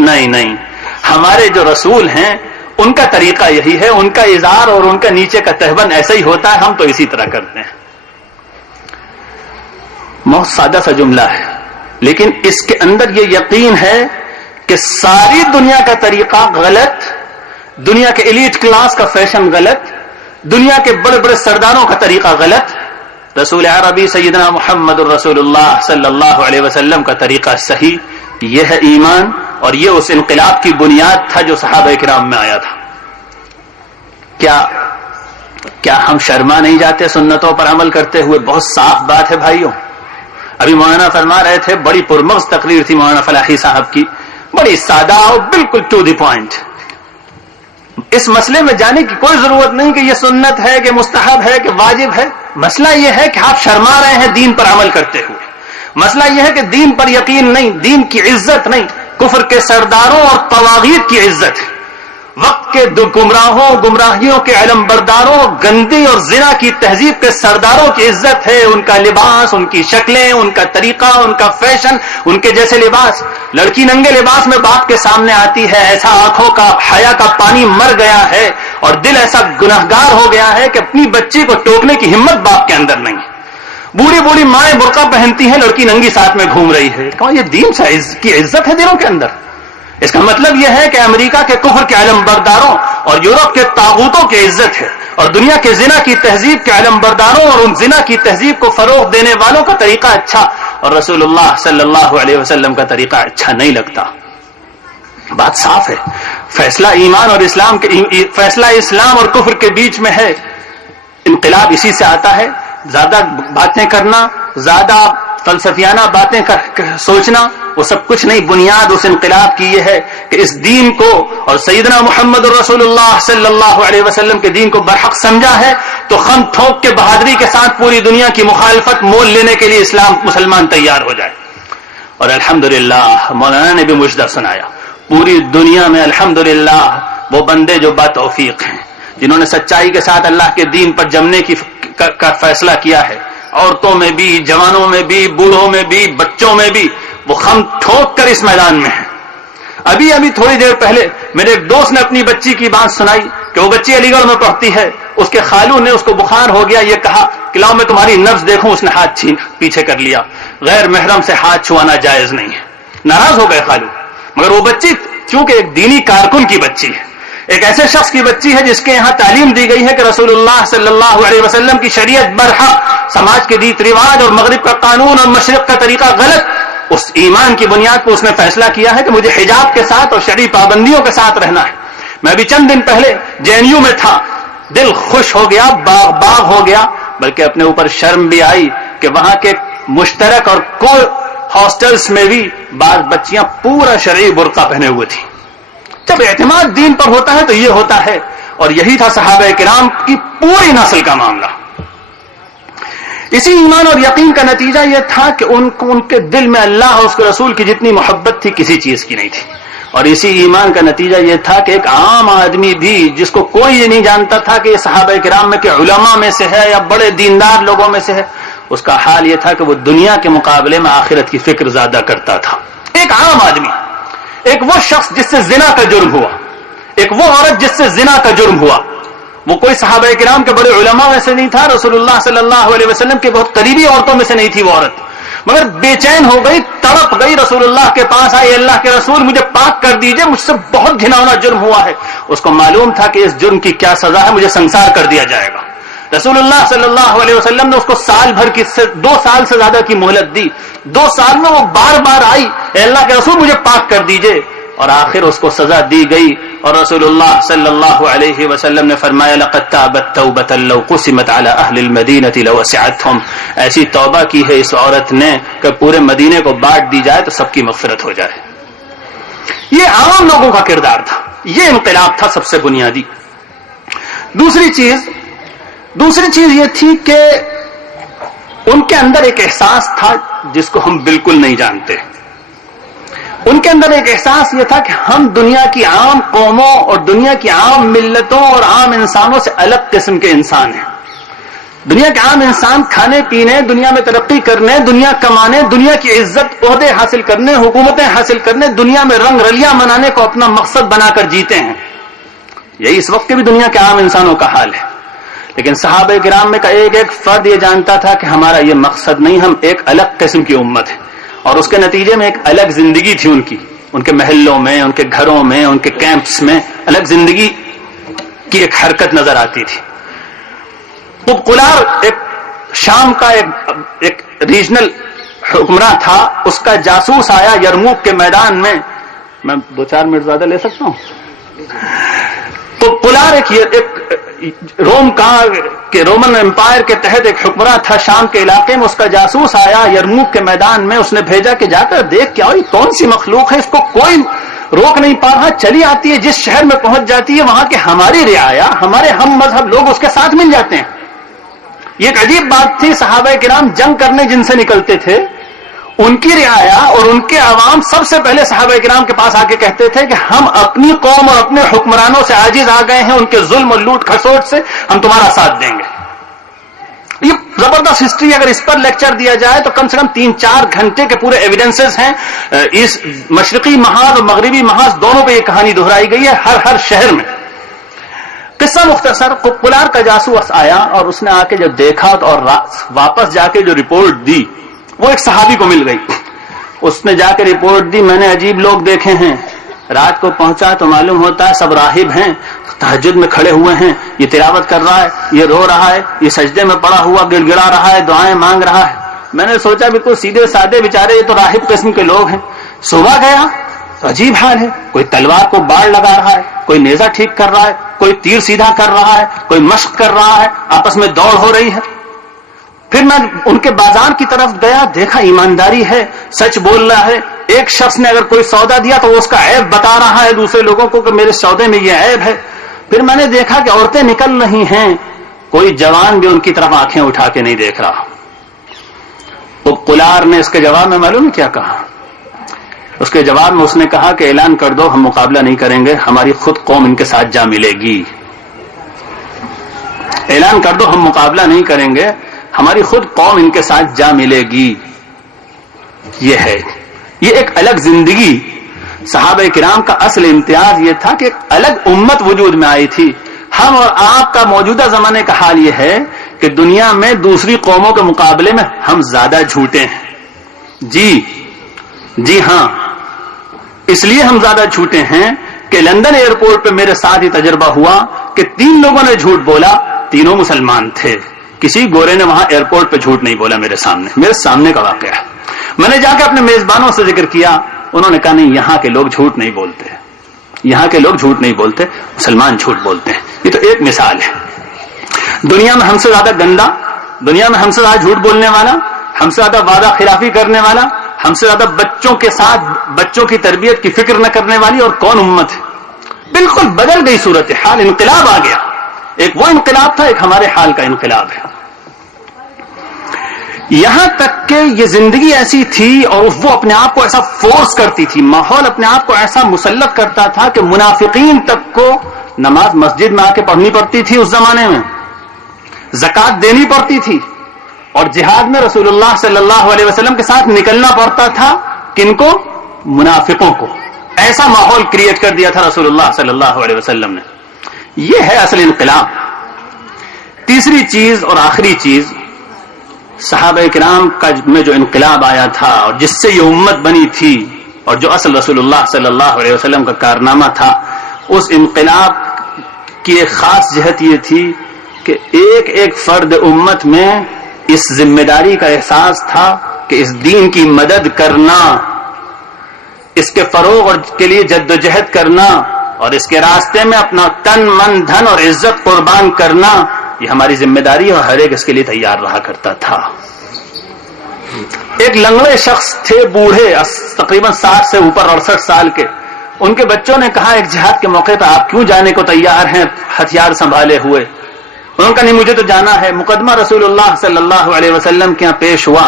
نہیں، ہمارے جو رسول ہیں ان کا طریقہ یہی ہے، ان کا ازار اور ان کا نیچے کا تہبند ایسا ہی ہوتا ہے، ہم تو اسی طرح کرتے ہیں۔ بہت سادہ سا جملہ ہے، لیکن اس کے اندر یہ یقین ہے کہ ساری دنیا کا طریقہ غلط، دنیا کے ایلیٹ کلاس کا فیشن غلط، دنیا کے بڑے بڑے سرداروں کا طریقہ غلط، رسول عربی سیدنا محمد الرسول اللہ صلی اللہ علیہ وسلم کا طریقہ صحیح۔ یہ ہے ایمان، اور یہ اس انقلاب کی بنیاد تھا جو صحابہ کرام میں آیا تھا۔ کیا ہم شرما نہیں جاتے سنتوں پر عمل کرتے ہوئے؟ بہت صاف بات ہے بھائیوں۔ ابھی مولانا فرما رہے تھے، بڑی پرمغز تقریر تھی مولانا فلاحی صاحب کی، بڑی سادہ اور بالکل ٹو دی پوائنٹ۔ اس مسئلے میں جانے کی کوئی ضرورت نہیں کہ یہ سنت ہے کہ مستحب ہے کہ واجب ہے۔ مسئلہ یہ ہے کہ آپ شرما رہے ہیں دین پر عمل کرتے ہوئے۔ مسئلہ یہ ہے کہ دین پر یقین نہیں، دین کی عزت نہیں، کفر کے سرداروں اور طواغیت کی عزت ہے، وقت کے گمراہیوں کے علم برداروں، گندی اور زنا کی تہذیب کے سرداروں کی عزت ہے، ان کا لباس، ان کی شکلیں، ان کا طریقہ، ان کا فیشن، ان کے جیسے لباس۔ لڑکی ننگے لباس میں باپ کے سامنے آتی ہے، ایسا آنکھوں کا حیا کا پانی مر گیا ہے اور دل ایسا گنہگار ہو گیا ہے کہ اپنی بچی کو ٹوکنے کی ہمت باپ کے اندر نہیں ہے۔ بوڑھی بوڑھی مائیں برقع پہنتی ہیں، لڑکی ننگی ساتھ میں گھوم رہی ہے۔ کہاں یہ دین کی عزت ہے دلوں کے اندر؟ اس کا مطلب یہ ہے کہ امریکہ کے کفر کے علم برداروں اور یورپ کے طاغوتوں کی عزت ہے، اور دنیا کے زنا کی تہذیب کے علم برداروں اور ان زنا کی تہذیب کو فروغ دینے والوں کا طریقہ اچھا، اور رسول اللہ صلی اللہ علیہ وسلم کا طریقہ اچھا نہیں لگتا۔ بات صاف ہے، فیصلہ ایمان اور اسلام فیصلہ اسلام اور کفر کے بیچ میں ہے۔ انقلاب اسی سے آتا ہے، زیادہ باتیں کرنا، زیادہ فلسفیانہ باتیں سوچنا وہ سب کچھ نہیں. بنیاد اس انقلاب کی یہ ہے کہ اس دین کو اور سیدنا محمد رسول اللہ صلی اللہ علیہ وسلم کے دین کو برحق سمجھا ہے تو خم ٹھوک کے بہادری کے ساتھ پوری دنیا کی مخالفت مول لینے کے لیے مسلمان تیار ہو جائے. اور الحمدللہ مولانا نے بھی مجدہ سنایا, پوری دنیا میں الحمدللہ وہ بندے جو با توفیق ہیں, جنہوں نے سچائی کے ساتھ اللہ کے دین پر جمنے کا فیصلہ کیا ہے. عورتوں میں بھی, جوانوں میں بھی, بوڑھوں میں بھی, بچوں میں بھی, وہ خم ٹھوک کر اس میدان میں ہیں. ابھی تھوڑی دیر پہلے میرے ایک دوست نے اپنی بچی کی بات سنائی کہ وہ بچی علی گڑھ میں پڑھتی ہے, اس کے خالو نے اس کو بخار ہو گیا, یہ کہا کہ لاؤ میں تمہاری نبض دیکھوں. اس نے ہاتھ پیچھے کر لیا. غیر محرم سے ہاتھ چھوانا جائز نہیں ہے. ناراض ہو گئے خالو, مگر وہ بچی چونکہ ایک دینی کارکن کی بچی ہے, ایک ایسے شخص کی بچی ہے جس کے یہاں تعلیم دی گئی ہے کہ رسول اللہ صلی اللہ علیہ وسلم کی شریعت برحق, سماج کے ریت رواج اور مغرب کا قانون اور مشرق کا طریقہ غلط, اس ایمان کی بنیاد پر اس نے فیصلہ کیا ہے کہ مجھے حجاب کے ساتھ اور شرعی پابندیوں کے ساتھ رہنا ہے. میں بھی چند دن پہلے JNU میں تھا, دل خوش ہو گیا, باغ ہو گیا, بلکہ اپنے اوپر شرم بھی آئی کہ وہاں کے مشترک اور کو ہاسٹلس میں بھی بعض بچیاں پورا شرعی برقع پہنے ہوئے تھیں. جب اعتماد دین پر ہوتا ہے تو یہ ہوتا ہے, اور یہی تھا صحابہ کرام کی پوری نسل کا معاملہ. اسی ایمان اور یقین کا نتیجہ یہ تھا کہ ان کے دل میں اللہ اور اس کے رسول کی جتنی محبت تھی کسی چیز کی نہیں تھی. اور اسی ایمان کا نتیجہ یہ تھا کہ ایک عام آدمی بھی جس کو کوئی یہ نہیں جانتا تھا کہ یہ صحابہ کرام میں کہ علماء میں سے ہے یا بڑے دیندار لوگوں میں سے ہے, اس کا حال یہ تھا کہ وہ دنیا کے مقابلے میں آخرت کی فکر زیادہ کرتا تھا. ایک عام آدمی, ایک وہ شخص جس سے زنا کا جرم ہوا, ایک وہ عورت جس سے زنا کا جرم ہوا, وہ کوئی صحابہ کرام کے بڑے علماء میں سے نہیں تھا, رسول اللہ صلی اللہ علیہ وسلم کے بہت قریبی عورتوں میں سے نہیں تھی وہ عورت, مگر بے چین ہو گئی, تڑپ گئی, رسول اللہ کے پاس آئی, اللہ کے رسول مجھے پاک کر دیجئے, مجھ سے بہت گھناؤنا جرم ہوا ہے. اس کو معلوم تھا کہ اس جرم کی کیا سزا ہے, مجھے سنسار کر دیا جائے گا. رسول اللہ صلی اللہ علیہ وسلم نے اس کو سال بھر کی 2 سال سے زیادہ کی مہلت دی. 2 سال میں وہ بار بار آئی, اے اللہ کے رسول مجھے پاک کر دیجئے, اور آخر اس کو سزا دی گئی. اور رسول اللہ صلی اللہ علیہ وسلم نے فرمایا لقد تابت توبۃ لو قسمت علی اہل المدینہ لوسعتهم, ایسی توبہ کی ہے اس عورت نے کہ پورے مدینے کو بانٹ دی جائے تو سب کی مغفرت ہو جائے. یہ عام لوگوں کا کردار تھا, یہ انقلاب تھا سب سے بنیادی. دوسری چیز یہ تھی کہ ان کے اندر ایک احساس تھا جس کو ہم بالکل نہیں جانتے. ان کے اندر ایک احساس یہ تھا کہ ہم دنیا کی عام قوموں اور دنیا کی عام ملتوں اور عام انسانوں سے الگ قسم کے انسان ہیں. دنیا کے عام انسان کھانے پینے, دنیا میں ترقی کرنے, دنیا کمانے, دنیا کی عزت عہدے حاصل کرنے, حکومتیں حاصل کرنے, دنیا میں رنگ رلیاں منانے کو اپنا مقصد بنا کر جیتے ہیں. یہی اس وقت کے بھی دنیا کے عام انسانوں کا حال ہے. لیکن صحابہ کرام میں کا ایک فرد یہ جانتا تھا کہ ہمارا یہ مقصد نہیں, ہم ایک الگ قسم کی امت ہے, اور اس کے نتیجے میں ایک الگ زندگی تھی ان کے محلوں میں, ان کے گھروں میں, ان کے کیمپس میں الگ زندگی کی ایک حرکت نظر آتی تھی. قلار ایک شام کا ایک ریجنل حکمراں تھا, اس کا جاسوس آیا یرموک کے میدان میں 2-4 منٹ زیادہ لے سکتا ہوں. تو قلار ایک رومن امپائر کے تحت ایک حکمراں تھا شام کے علاقے میں, اس کا جاسوس آیا یرموک کے میدان میں, اس نے بھیجا کہ جا کر دیکھ کیا ہوئی, کون سی مخلوق ہے, اس کو کوئی روک نہیں پا رہا, چلی آتی ہے, جس شہر میں پہنچ جاتی ہے وہاں کے ہماری رعایا, ہمارے ہم مذہب لوگ اس کے ساتھ مل جاتے ہیں. یہ ایک عجیب بات تھی. صحابہ کرام جنگ کرنے جن سے نکلتے تھے ان کی رعایا اور ان کے عوام سب سے پہلے صحابہ کرام کے پاس آ کے کہتے تھے کہ ہم اپنی قوم اور اپنے حکمرانوں سے عاجز آ گئے ہیں, ان کے ظلم اور لوٹ کھسوٹ سے, ہم تمہارا ساتھ دیں گے. یہ زبردست ہسٹری, اگر اس پر لیکچر دیا جائے تو کم سے کم 3-4 گھنٹے کے پورے ایویڈنسز ہیں. اس مشرقی محاذ اور مغربی محاذ دونوں پہ یہ کہانی دہرائی گئی ہے, ہر شہر میں. قصہ مختصر, قلار کا جاسوس آیا اور اس نے آ کے جب دیکھا اور واپس جا کے جو رپورٹ دی وہ ایک صحابی کو مل گئی. اس نے جا کے رپورٹ دی, میں نے عجیب لوگ دیکھے ہیں, رات کو پہنچا تو معلوم ہوتا ہے سب راہب ہیں, تہجد میں کھڑے ہوئے ہیں, یہ تلاوت کر رہا ہے, یہ رو رہا ہے, یہ سجدے میں پڑا ہوا گڑ گڑا رہا ہے, دعائیں مانگ رہا ہے. میں نے سوچا بالکل سیدھے سادے بیچارے, یہ تو راہب قسم کے لوگ ہیں. صبح گیا تو عجیب حال ہے, کوئی تلوار کو باڑ لگا رہا ہے, کوئی نیزہ ٹھیک کر رہا ہے, کوئی تیر سیدھا کر رہا ہے, کوئی مشق کر رہا ہے, آپس میں دوڑ ہو رہی ہے. پھر میں ان کے بازار کی طرف گیا، دیکھا ایمانداری ہے، سچ بول رہا ہے. ایک شخص نے اگر کوئی سودا دیا تو وہ اس کا عیب بتا رہا ہے دوسرے لوگوں کو کہ میرے سودے میں یہ عیب ہے. پھر میں نے دیکھا کہ عورتیں نکل رہی ہیں، کوئی جوان بھی ان کی طرف آنکھیں اٹھا کے نہیں دیکھ رہا. وہ قلار نے اس کے جواب میں معلوم کیا کہا؟ اس کے جواب میں اس نے کہا کہ اعلان کر دو ہم مقابلہ نہیں کریں گے، ہماری خود قوم ان کے ساتھ جا ملے گی. اعلان کر دو ہم مقابلہ نہیں کریں گے، ہماری خود قوم ان کے ساتھ جا ملے گی. یہ ہے، یہ ایک الگ زندگی. صحابہ کرام کا اصل امتیاز یہ تھا کہ ایک الگ امت وجود میں آئی تھی. ہم اور آپ کا موجودہ زمانے کا حال یہ ہے کہ دنیا میں دوسری قوموں کے مقابلے میں ہم زیادہ جھوٹے ہیں. جی ہاں، اس لیے ہم زیادہ جھوٹے ہیں کہ لندن ایئرپورٹ پہ میرے ساتھ یہ تجربہ ہوا کہ 3 لوگوں نے جھوٹ بولا، تینوں مسلمان تھے. کسی گورے نے وہاں ایئرپورٹ پہ جھوٹ نہیں بولا. میرے سامنے کا واقعہ ہے. میں نے جا کے اپنے میزبانوں سے ذکر کیا، انہوں نے کہا نہیں، یہاں کے لوگ جھوٹ نہیں بولتے، یہاں کے لوگ جھوٹ نہیں بولتے، مسلمان جھوٹ بولتے ہیں. یہ تو ایک مثال ہے. دنیا میں ہم سے زیادہ گندا، دنیا میں ہم سے زیادہ جھوٹ بولنے والا، ہم سے زیادہ وعدہ خلافی کرنے والا، ہم سے زیادہ بچوں کے ساتھ بچوں کی تربیت کی فکر نہ کرنے والی اور کون امت ہے؟ بالکل بدل گئی صورتحال، انقلاب آ گیا. ایک وہ انقلاب تھا، ایک ہمارے حال کا انقلاب ہے. یہاں تک کہ یہ زندگی ایسی تھی اور وہ اپنے آپ کو ایسا فورس کرتی تھی، ماحول اپنے آپ کو ایسا مسلط کرتا تھا کہ منافقین تک کو نماز مسجد میں آ کے پڑھنی پڑتی تھی. اس زمانے میں زکوٰۃ دینی پڑتی تھی اور جہاد میں رسول اللہ صلی اللہ علیہ وسلم کے ساتھ نکلنا پڑتا تھا. کن کو؟ منافقوں کو. ایسا ماحول کریٹ کر دیا تھا رسول اللہ صلی اللہ علیہ وسلم نے. یہ ہے اصل انقلاب. تیسری چیز اور آخری چیز، صحابہ کرام کا میں جو انقلاب آیا تھا اور جس سے یہ امت بنی تھی اور جو اصل رسول اللہ صلی اللہ علیہ وسلم کا کارنامہ تھا، اس انقلاب کی ایک خاص جہت یہ تھی کہ ایک ایک فرد امت میں اس ذمہ داری کا احساس تھا کہ اس دین کی مدد کرنا، اس کے فروغ اور کے لیے جد و جہد کرنا اور اس کے راستے میں اپنا تن من دھن اور عزت قربان کرنا، یہ ہماری ذمہ داری ہے اور ہر ایک اس کے لیے تیار رہا کرتا تھا. ایک لنگڑے شخص تھے، بوڑھے، تقریباً 60 سے اوپر 68 سال کے. ان کے بچوں نے کہا ایک جہاد کے موقع پہ آپ کیوں جانے کو تیار ہیں ہتھیار سنبھالے ہوئے؟ انہوں نے کہا نہیں، مجھے تو جانا ہے. مقدمہ رسول اللہ صلی اللہ علیہ وسلم کے یہاں پیش ہوا.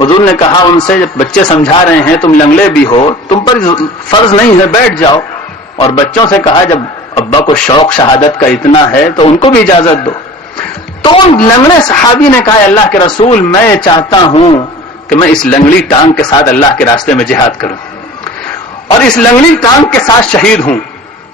حضور نے کہا ان سے، جب بچے سمجھا رہے ہیں تم لنگڑے بھی ہو، تم پر فرض نہیں ہے، بیٹھ جاؤ. اور بچوں سے کہا جب ابا کو شوق شہادت کا اتنا ہے تو ان کو بھی اجازت دو. تو ان لنگڑے صحابی نے کہا اللہ کے رسول، میں چاہتا ہوں کہ میں اس لنگڑی ٹانگ کے ساتھ اللہ کے راستے میں جہاد کروں اور اس لنگڑی ٹانگ کے ساتھ شہید ہوں،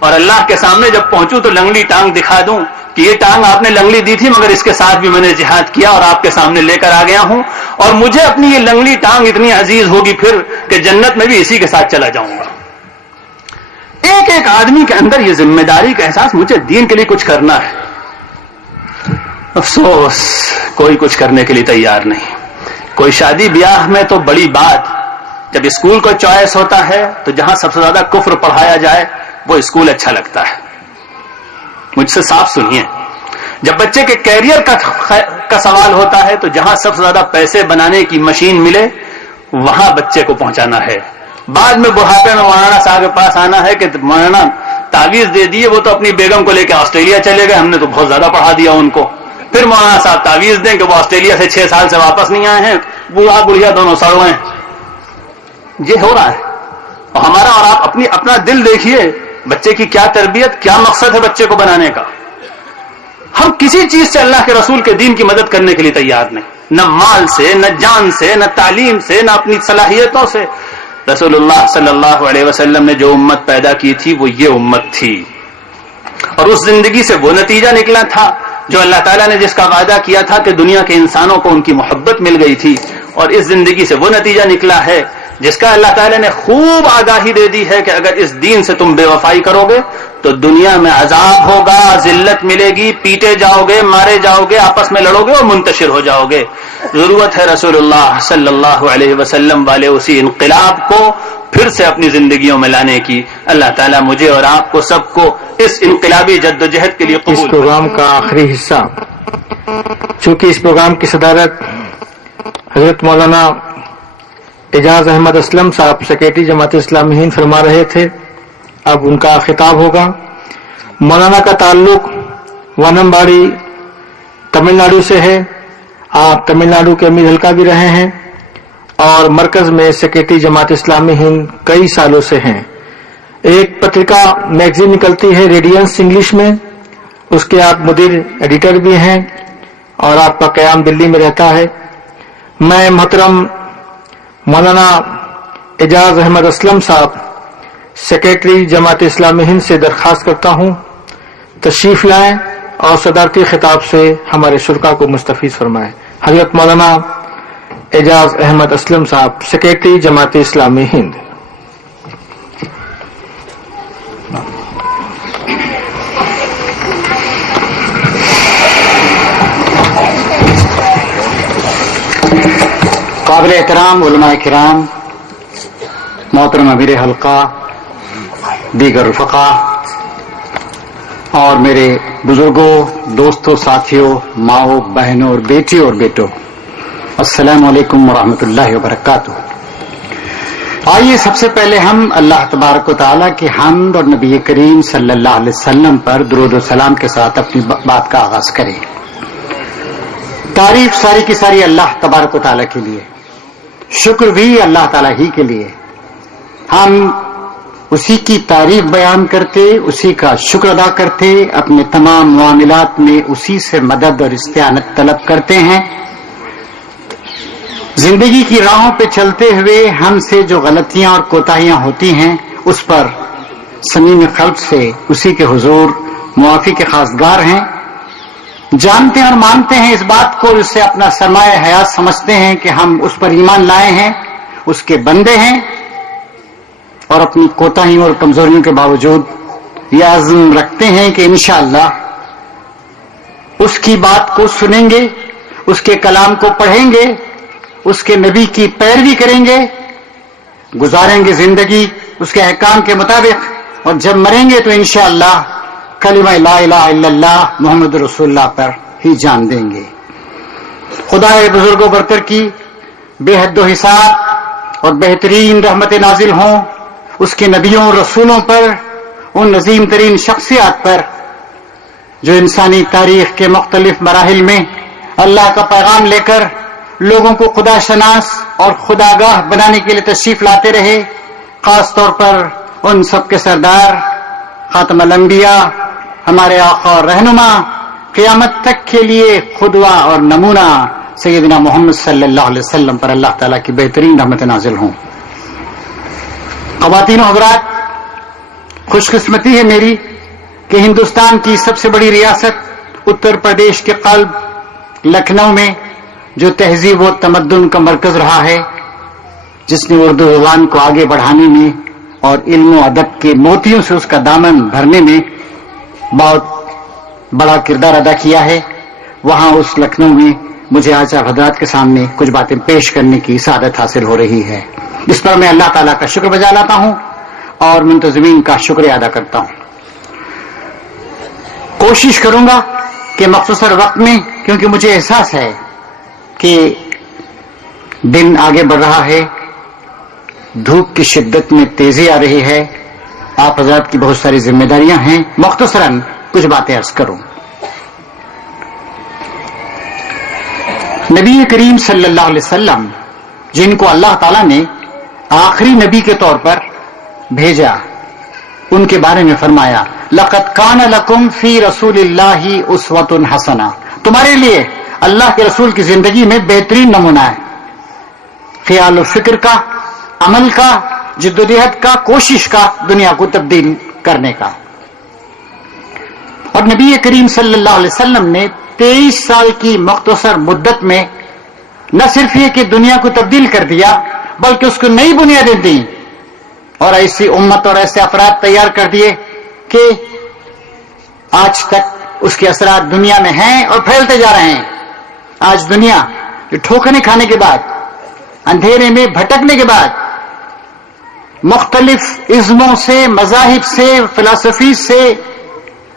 اور اللہ کے سامنے جب پہنچوں تو لنگڑی ٹانگ دکھا دوں کہ یہ ٹانگ آپ نے لنگڑی دی تھی مگر اس کے ساتھ بھی میں نے جہاد کیا اور آپ کے سامنے لے کر آ گیا ہوں، اور مجھے اپنی یہ لنگڑی ٹانگ اتنی عزیز ہوگی پھر کہ جنت میں بھی اسی کے ساتھ چلا جاؤں گا. ایک ایک آدمی کے اندر یہ ذمہ داری کا احساس، مجھے دین کے لیے کچھ کرنا ہے. افسوس کوئی کچھ کرنے کے لیے تیار نہیں. کوئی شادی بیاہ میں تو بڑی بات، جب اسکول کو چوائس ہوتا ہے تو جہاں سب سے زیادہ کفر پڑھایا جائے وہ اسکول اچھا لگتا ہے. مجھ سے صاف سنیے، جب بچے کے کیریئر کا سوال ہوتا ہے تو جہاں سب سے زیادہ پیسے بنانے کی مشین ملے وہاں بچے کو پہنچانا ہے. بعد میں بڑھاپے میں مولانا صاحب کے پاس آنا ہے کہ مولانا تعویذ دے دیے، وہ تو اپنی بیگم کو لے کے آسٹریلیا چلے گئے، ہم نے تو بہت زیادہ پڑھا دیا ان کو. پھر مولانا صاحب تعویذ دیں کہ وہ آسٹریلیا سے 6 سال سے واپس نہیں آئے ہیں، بوڑھا بڑھیا دونوں سڑ گئے. یہ ہو رہا ہے. اور ہمارا اور آپ اپنا دل دیکھیے، بچے کی کیا تربیت، کیا مقصد ہے بچے کو بنانے کا. ہم کسی چیز سے اللہ کے رسول کے دین کی مدد کرنے کے لیے تیار نہیں، نہ مال سے، نہ جان سے، نہ تعلیم سے، نہ اپنی صلاحیتوں سے. رسول اللہ صلی اللہ علیہ وسلم نے جو امت پیدا کی تھی وہ یہ امت تھی، اور اس زندگی سے وہ نتیجہ نکلا تھا جو اللہ تعالیٰ نے جس کا وعدہ کیا تھا کہ دنیا کے انسانوں کو ان کی محبت مل گئی تھی، اور اس زندگی سے وہ نتیجہ نکلا ہے جس کا اللہ تعالیٰ نے خوب آگاہی دے دی ہے کہ اگر اس دین سے تم بے وفائی کرو گے تو دنیا میں عذاب ہوگا، ذلت ملے گی، پیٹے جاؤ گے، مارے جاؤ گے، آپس میں لڑو گے اور منتشر ہو جاؤ گے. ضرورت ہے رسول اللہ صلی اللہ علیہ وسلم والے اسی انقلاب کو پھر سے اپنی زندگیوں میں لانے کی. اللہ تعالیٰ مجھے اور آپ کو سب کو اس انقلابی جد و جہد کے لیے قبول. اس پروگرام کا آخری حصہ چونکہ اس پروگرام کی صدارت حضرت مولانا اعجاز احمد اسلم صاحب سیکرٹری جماعت اسلامی ہند فرما رہے تھے، اب ان کا خطاب ہوگا۔ مولانا کا تعلق وانمباڑی تمل ناڈو سے ہے، آپ تمل ناڈو کے امیر حلقہ بھی رہے ہیں اور مرکز میں سیکرٹری جماعت اسلامی ہند کئی سالوں سے ہیں۔ ایک پترکہ میگزین نکلتی ہے ریڈینس انگلش میں، اس کے آپ مدیر ایڈیٹر بھی ہیں اور آپ کا قیام دلی میں رہتا ہے۔ میں محترم مولانا اعجاز احمد اسلم صاحب سیکرٹری جماعت اسلامی ہند سے درخواست کرتا ہوں تشریف لائیں اور صدارتی خطاب سے ہمارے شرکاء کو مستفیض فرمائیں۔ حضرت مولانا اعجاز احمد اسلم صاحب سیکرٹری جماعت اسلامی ہند۔ قابل احترام علماء کرام، محترم امیر حلقہ، دیگر رفقا اور میرے بزرگوں، دوستوں، ساتھیوں، ماؤں، بہنوں اور بیٹیوں اور بیٹوں، السلام علیکم ورحمۃ اللہ وبرکاتہ۔ آئیے سب سے پہلے ہم اللہ تبارک و تعالیٰ کی حمد اور نبی کریم صلی اللہ علیہ وسلم پر درود و سلام کے ساتھ اپنی بات کا آغاز کریں۔ تعریف ساری کی ساری اللہ تبارک و تعالیٰ کے لیے، شکر بھی اللہ تعالیٰ ہی کے لیے۔ ہم اسی کی تعریف بیان کرتے، اسی کا شکر ادا کرتے، اپنے تمام معاملات میں اسی سے مدد اور استعانت طلب کرتے ہیں۔ زندگی کی راہوں پہ چلتے ہوئے ہم سے جو غلطیاں اور کوتاہیاں ہوتی ہیں اس پر صمیم قلب سے اسی کے حضور معافی کے خواستگار ہیں۔ جانتے ہیں اور مانتے ہیں اس بات کو، جس سے اپنا سرمایہ حیات سمجھتے ہیں کہ ہم اس پر ایمان لائے ہیں، اس کے بندے ہیں، اور اپنی کوتاہیوں اور کمزوریوں کے باوجود یہ عزم رکھتے ہیں کہ انشاءاللہ اس کی بات کو سنیں گے، اس کے کلام کو پڑھیں گے، اس کے نبی کی پیروی کریں گے، گزاریں گے زندگی اس کے احکام کے مطابق، اور جب مریں گے تو انشاءاللہ کلمہ لا الہ الا اللہ محمد رسول اللہ پر ہی جان دیں گے۔ خدا بزرگ و برتر کی بے حد و حساب اور بہترین رحمت نازل ہوں اس کے نبیوں اور رسولوں پر، ان عظیم ترین شخصیات پر جو انسانی تاریخ کے مختلف مراحل میں اللہ کا پیغام لے کر لوگوں کو خدا شناس اور خداگاہ بنانے کے لیے تشریف لاتے رہے۔ خاص طور پر ان سب کے سردار خاتم الانبیاء، ہمارے آقا اور رہنما، قیامت تک کے لیے قدوہ اور نمونہ سیدنا محمد صلی اللہ علیہ وسلم پر اللہ تعالیٰ کی بہترین رحمت نازل ہوں۔ خواتین و حضرات، خوش قسمتی ہے میری کہ ہندوستان کی سب سے بڑی ریاست اتر پردیش کے قلب لکھنؤ میں جو تہذیب و تمدن کا مرکز رہا ہے، جس نے اردو زبان کو آگے بڑھانے میں اور علم و ادب کے موتیوں سے اس کا دامن بھرنے میں بہت بڑا کردار ادا کیا ہے، وہاں اس لکھنؤ میں مجھے آج آپ حضرات کے سامنے کچھ باتیں پیش کرنے کی سعادت حاصل ہو رہی ہے۔ اس پر میں اللہ تعالیٰ کا شکر بجا لاتا ہوں اور منتظمین کا شکریہ ادا کرتا ہوں۔ کوشش کروں گا کہ مختصر وقت میں، کیونکہ مجھے احساس ہے کہ دن آگے بڑھ رہا ہے، دھوپ کی شدت میں تیزی آ رہی ہے، آپ حضرات کی بہت ساری ذمہ داریاں ہیں، مختصراً کچھ باتیں عرض کروں۔ نبی کریم صلی اللہ علیہ وسلم، جن کو اللہ تعالیٰ نے آخری نبی کے طور پر بھیجا، ان کے بارے میں فرمایا لَقَدْ كَانَ لَكُمْ فِي رَسُولِ اللَّهِ أُسْوَةٌ حَسَنَةٌ، تمہارے لیے اللہ کے رسول کی زندگی میں بہترین نمونہ ہے، خیال و فکر کا، عمل کا، جدوجہد کا، کوشش کا، دنیا کو تبدیل کرنے کا۔ اور نبی کریم صلی اللہ علیہ وسلم نے 23 سال کی مختصر مدت میں نہ صرف یہ کہ دنیا کو تبدیل کر دیا، بلکہ اس کو نئی بنیادیں دیں اور ایسی امت اور ایسے افراد تیار کر دیے کہ آج تک اس کے اثرات دنیا میں ہیں اور پھیلتے جا رہے ہیں۔ آج دنیا جو ٹھوکریں کھانے کے بعد، اندھیرے میں بھٹکنے کے بعد، مختلف ازموں سے، مذاہب سے، فلسفی سے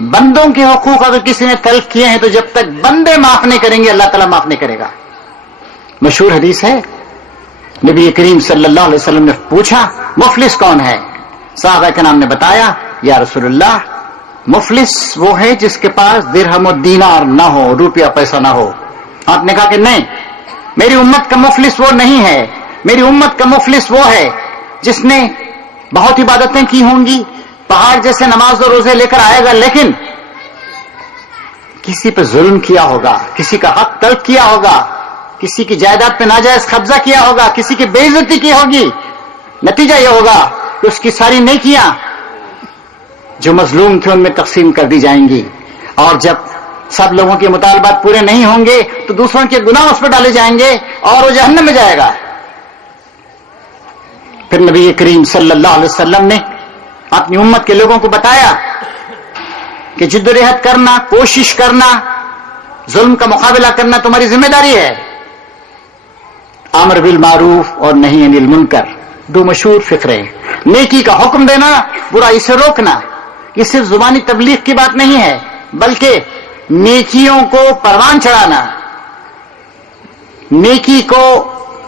بندوں کے حقوق اگر کسی نے تلف کیے ہیں تو جب تک بندے معاف نہیں کریں گے اللہ تعالیٰ معاف نہیں کرے گا. مشہور حدیث ہے, نبی کریم صلی اللہ علیہ وسلم نے پوچھا مفلس کون ہے؟ صحابہ کرام نے بتایا یا رسول اللہ مفلس وہ ہے جس کے پاس درہم و دینار نہ ہو, روپیہ پیسہ نہ ہو. آپ نے کہا کہ نہیں, میری امت کا مفلس وہ نہیں ہے. میری امت کا مفلس وہ ہے جس نے بہت عبادتیں کی ہوں گی, پہاڑ جیسے نماز اور روزے لے کر آئے گا, لیکن کسی پہ ظلم کیا ہوگا, کسی کا حق تلف کیا ہوگا, کسی کی جائیداد پہ ناجائز قبضہ کیا ہوگا, کسی کی بے عزتی کی ہوگی. نتیجہ یہ ہوگا کہ اس کی ساری نیکیاں جو مظلوم تھے ان میں تقسیم کر دی جائیں گی, اور جب سب لوگوں کے مطالبات پورے نہیں ہوں گے تو دوسروں کے گناہ اس پہ ڈالے جائیں گے اور وہ جہنم میں جائے گا. پھر نبی کریم صلی اللہ علیہ وسلم نے اپنی امت کے لوگوں کو بتایا کہ جدوجہد کرنا, کوشش کرنا, ظلم کا مقابلہ کرنا تمہاری ذمہ داری ہے. امر بالمعروف اور نہی عن المنکر دو مشہور فقرے. نیکی کا حکم دینا, برائی سے روکنا. یہ صرف زبانی تبلیغ کی بات نہیں ہے بلکہ نیکیوں کو پروان چڑھانا, نیکی کو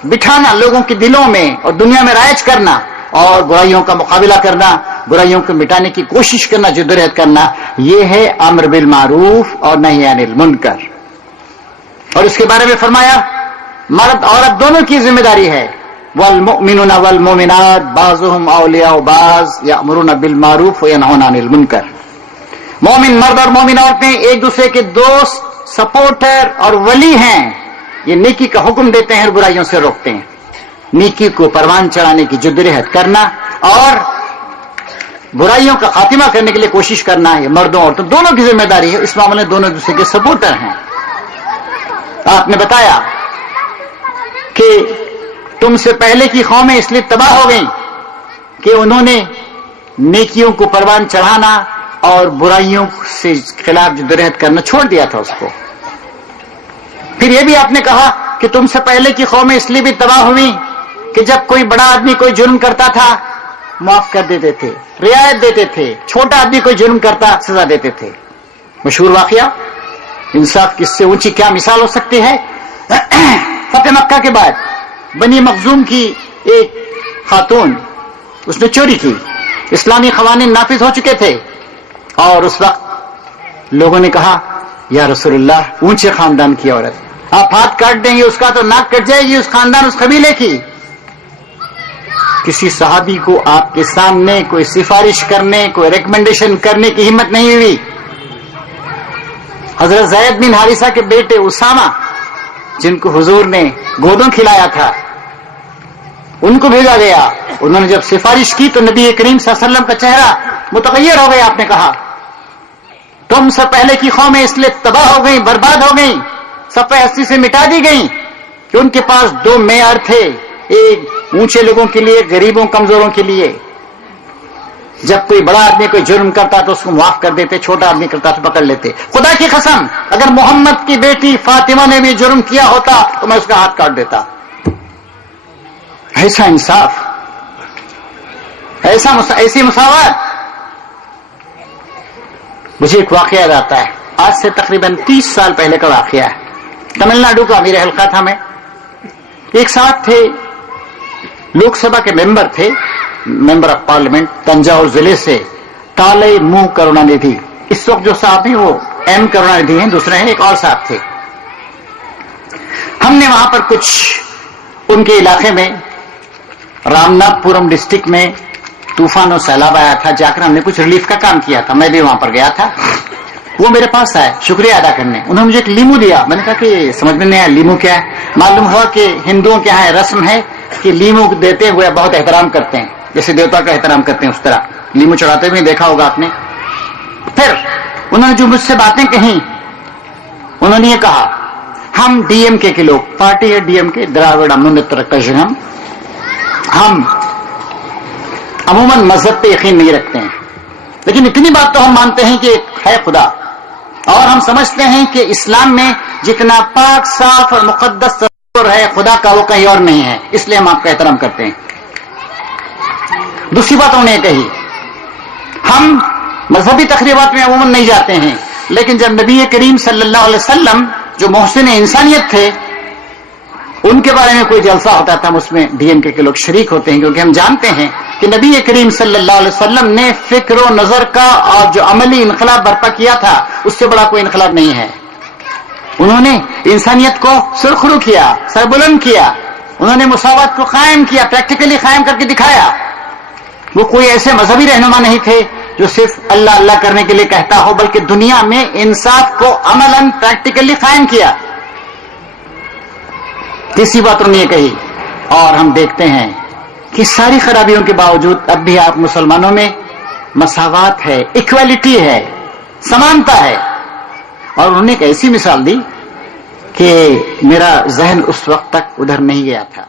بٹھانا لوگوں کے دلوں میں اور دنیا میں رائج کرنا, اور برائیوں کا مقابلہ کرنا, برائیوں کو مٹانے کی کوشش کرنا, جدوجہد کرنا. یہ ہے امر بالمعروف اور نہی عن المنکر. اور اس کے بارے میں فرمایا مرد عورت دونوں کی ذمہ داری ہے. والمؤمنون والمؤمنات بعضهم اولیاء بعض یأمرون بالمعروف وینہون عن المنکر. مومن مرد اور مومن عورتیں ایک دوسرے کے دوست, سپورٹر اور ولی ہیں. یہ نیکی کا حکم دیتے ہیں اور برائیوں سے روکتے ہیں. نیکی کو پروان چڑھانے کی جدوجہد کرنا اور برائیوں کا خاتمہ کرنے کے لیے کوشش کرنا, یہ مردوں عورتوں دونوں کی ذمہ داری ہے. اس معاملے میں دونوں ایک دوسرے کے سپورٹر ہیں. آپ نے بتایا کہ تم سے پہلے کی قومیں اس لیے تباہ ہو گئیں کہ انہوں نے نیکیوں کو پروان چڑھانا اور برائیوں سے خلاف جدوجہد کرنا چھوڑ دیا تھا اس کو. پھر یہ بھی آپ نے کہا کہ تم سے پہلے کی قومیں اس لیے بھی تباہ ہوئی کہ جب کوئی بڑا آدمی کوئی جرم کرتا تھا معاف کر دیتے تھے, رعایت دیتے تھے. چھوٹا آدمی کوئی جرم کرتا سزا دیتے تھے. مشہور واقعہ, انصاف کی اس سے اونچی کیا مثال ہو سکتی ہے. فتح مکہ کے بعد بنی مخزوم کی ایک خاتون, اس نے چوری کی. اسلامی قوانین نافذ ہو چکے تھے اور اس وقت لوگوں نے کہا یا رسول اللہ اونچے خاندان کی عورت, آپ ہاتھ کاٹ دیں گے اس کا تو ناک کٹ جائے گی, اس خاندان اس قبیلے کی. کسی صحابی کو آپ کے سامنے کوئی سفارش کرنے, کوئی ریکمنڈیشن کرنے کی ہمت نہیں ہوئی. حضرت زید بن حارثہ کے بیٹے اسامہ جن کو حضور نے گودوں کھلایا تھا ان کو بھیجا گیا. انہوں نے جب سفارش کی تو نبی کریم صلی اللہ علیہ وسلم کا چہرہ متغیر ہو گیا. آپ نے کہا تم سے پہلے کی قومیں اس لیے تباہ ہو گئیں, برباد ہو گئیں, صفحہ ہستی سے مٹا دی گئیں کہ ان کے پاس دو معیار تھے, ایک اونچے لوگوں کے لیے, غریبوں کمزوروں کے لیے. جب کوئی بڑا آدمی کوئی جرم کرتا تو اس کو معاف کر دیتے, چھوٹا آدمی کرتا تو پکڑ لیتے. خدا کی قسم اگر محمد کی بیٹی فاطمہ نے بھی جرم کیا ہوتا تو میں اس کا ہاتھ کاٹ دیتا. ایسا انصاف, ایسی مساوات. مجھے ایک واقعہ یاد آتا ہے, آج سے تقریباً 30 سال پہلے کا واقعہ ہے. تمل ناڈو کا امیر حلقہ تھا. میں ایک ساتھ تھے, لوک سبھا کے ممبر تھے, ممبر آف پارلیمنٹ تنجاور ضلع سے, کالے منہ کرونا ندھی. اس وقت جو صاحب ہیں وہ ایم کرونا ندھی ہیں, دوسرے ہیں ایک اور صاحب تھے. ہم نے وہاں پر کچھ ان کے علاقے میں رام ناتھ پورم ڈسٹرکٹ میں طوفان و سیلاب آیا تھا, جا کر ہم نے کچھ ریلیف کا کام کیا تھا. میں بھی وہاں پر گیا تھا. وہ میرے پاس آئے شکریہ ادا کرنے. انہوں نے مجھے ایک لیمو دیا. میں نے کہا کہ سمجھ میں نہیں آیا لیمو کیا ہے. معلوم ہوا کہ ہندوؤں کے یہاں رسم ہے کہ لیمو دیتے ہوئے بہت احترام کرتے ہیں, جیسے دیوتا کا احترام کرتے ہیں اس طرح لیمو چڑھاتے ہوئے دیکھا ہوگا آپ نے. پھر انہوں نے جو مجھ سے باتیں کہیں, انہوں نے یہ کہا ہم ڈی ایم کے لوگ, پارٹی ہے ڈی ایم کے, دراوڑ منتر کشگم, ہم عموماً مذہب پہ یقین نہیں رکھتے ہیں, لیکن اتنی بات تو ہم مانتے ہیں کہ ہے خدا, اور ہم سمجھتے ہیں کہ اسلام میں جتنا پاک صاف اور مقدس تصور ہے خدا کا وہ کہیں اور نہیں ہے, اس لیے ہم آپ کا احترام کرتے ہیں. دوسری بات انہوں نے کہی ہم مذہبی تقریبات میں عموماً نہیں جاتے ہیں، لیکن جب نبی کریم صلی اللہ علیہ وسلم جو محسن انسانیت تھے ان کے بارے میں کوئی جلسہ ہوتا تھا، ہم اس میں ڈی ایم کے لوگ شریک ہوتے ہیں، کیونکہ ہم جانتے ہیں کہ نبی کریم صلی اللہ علیہ وسلم نے فکر و نظر کا اور جو عملی انقلاب برپا کیا تھا اس سے بڑا کوئی انقلاب نہیں ہے۔ انہوں نے انسانیت کو سرخرو کیا، سربلند کیا، انہوں نے مساوات کو قائم کیا، پریکٹیکلی قائم کر کے دکھایا۔ وہ کوئی ایسے مذہبی رہنما نہیں تھے جو صرف اللہ اللہ کرنے کے لیے کہتا ہو، بلکہ دنیا میں انصاف کو عملاً پریکٹیکلی قائم کیا۔ تیسری بات انہوں نے یہ کہی، اور ہم دیکھتے ہیں کہ ساری خرابیوں کے باوجود اب بھی آپ مسلمانوں میں مساوات ہے، ایکویلٹی ہے، سمانتا ہے۔ اور انہوں نے ایک ایسی مثال دی کہ میرا ذہن اس وقت تک ادھر نہیں گیا تھا۔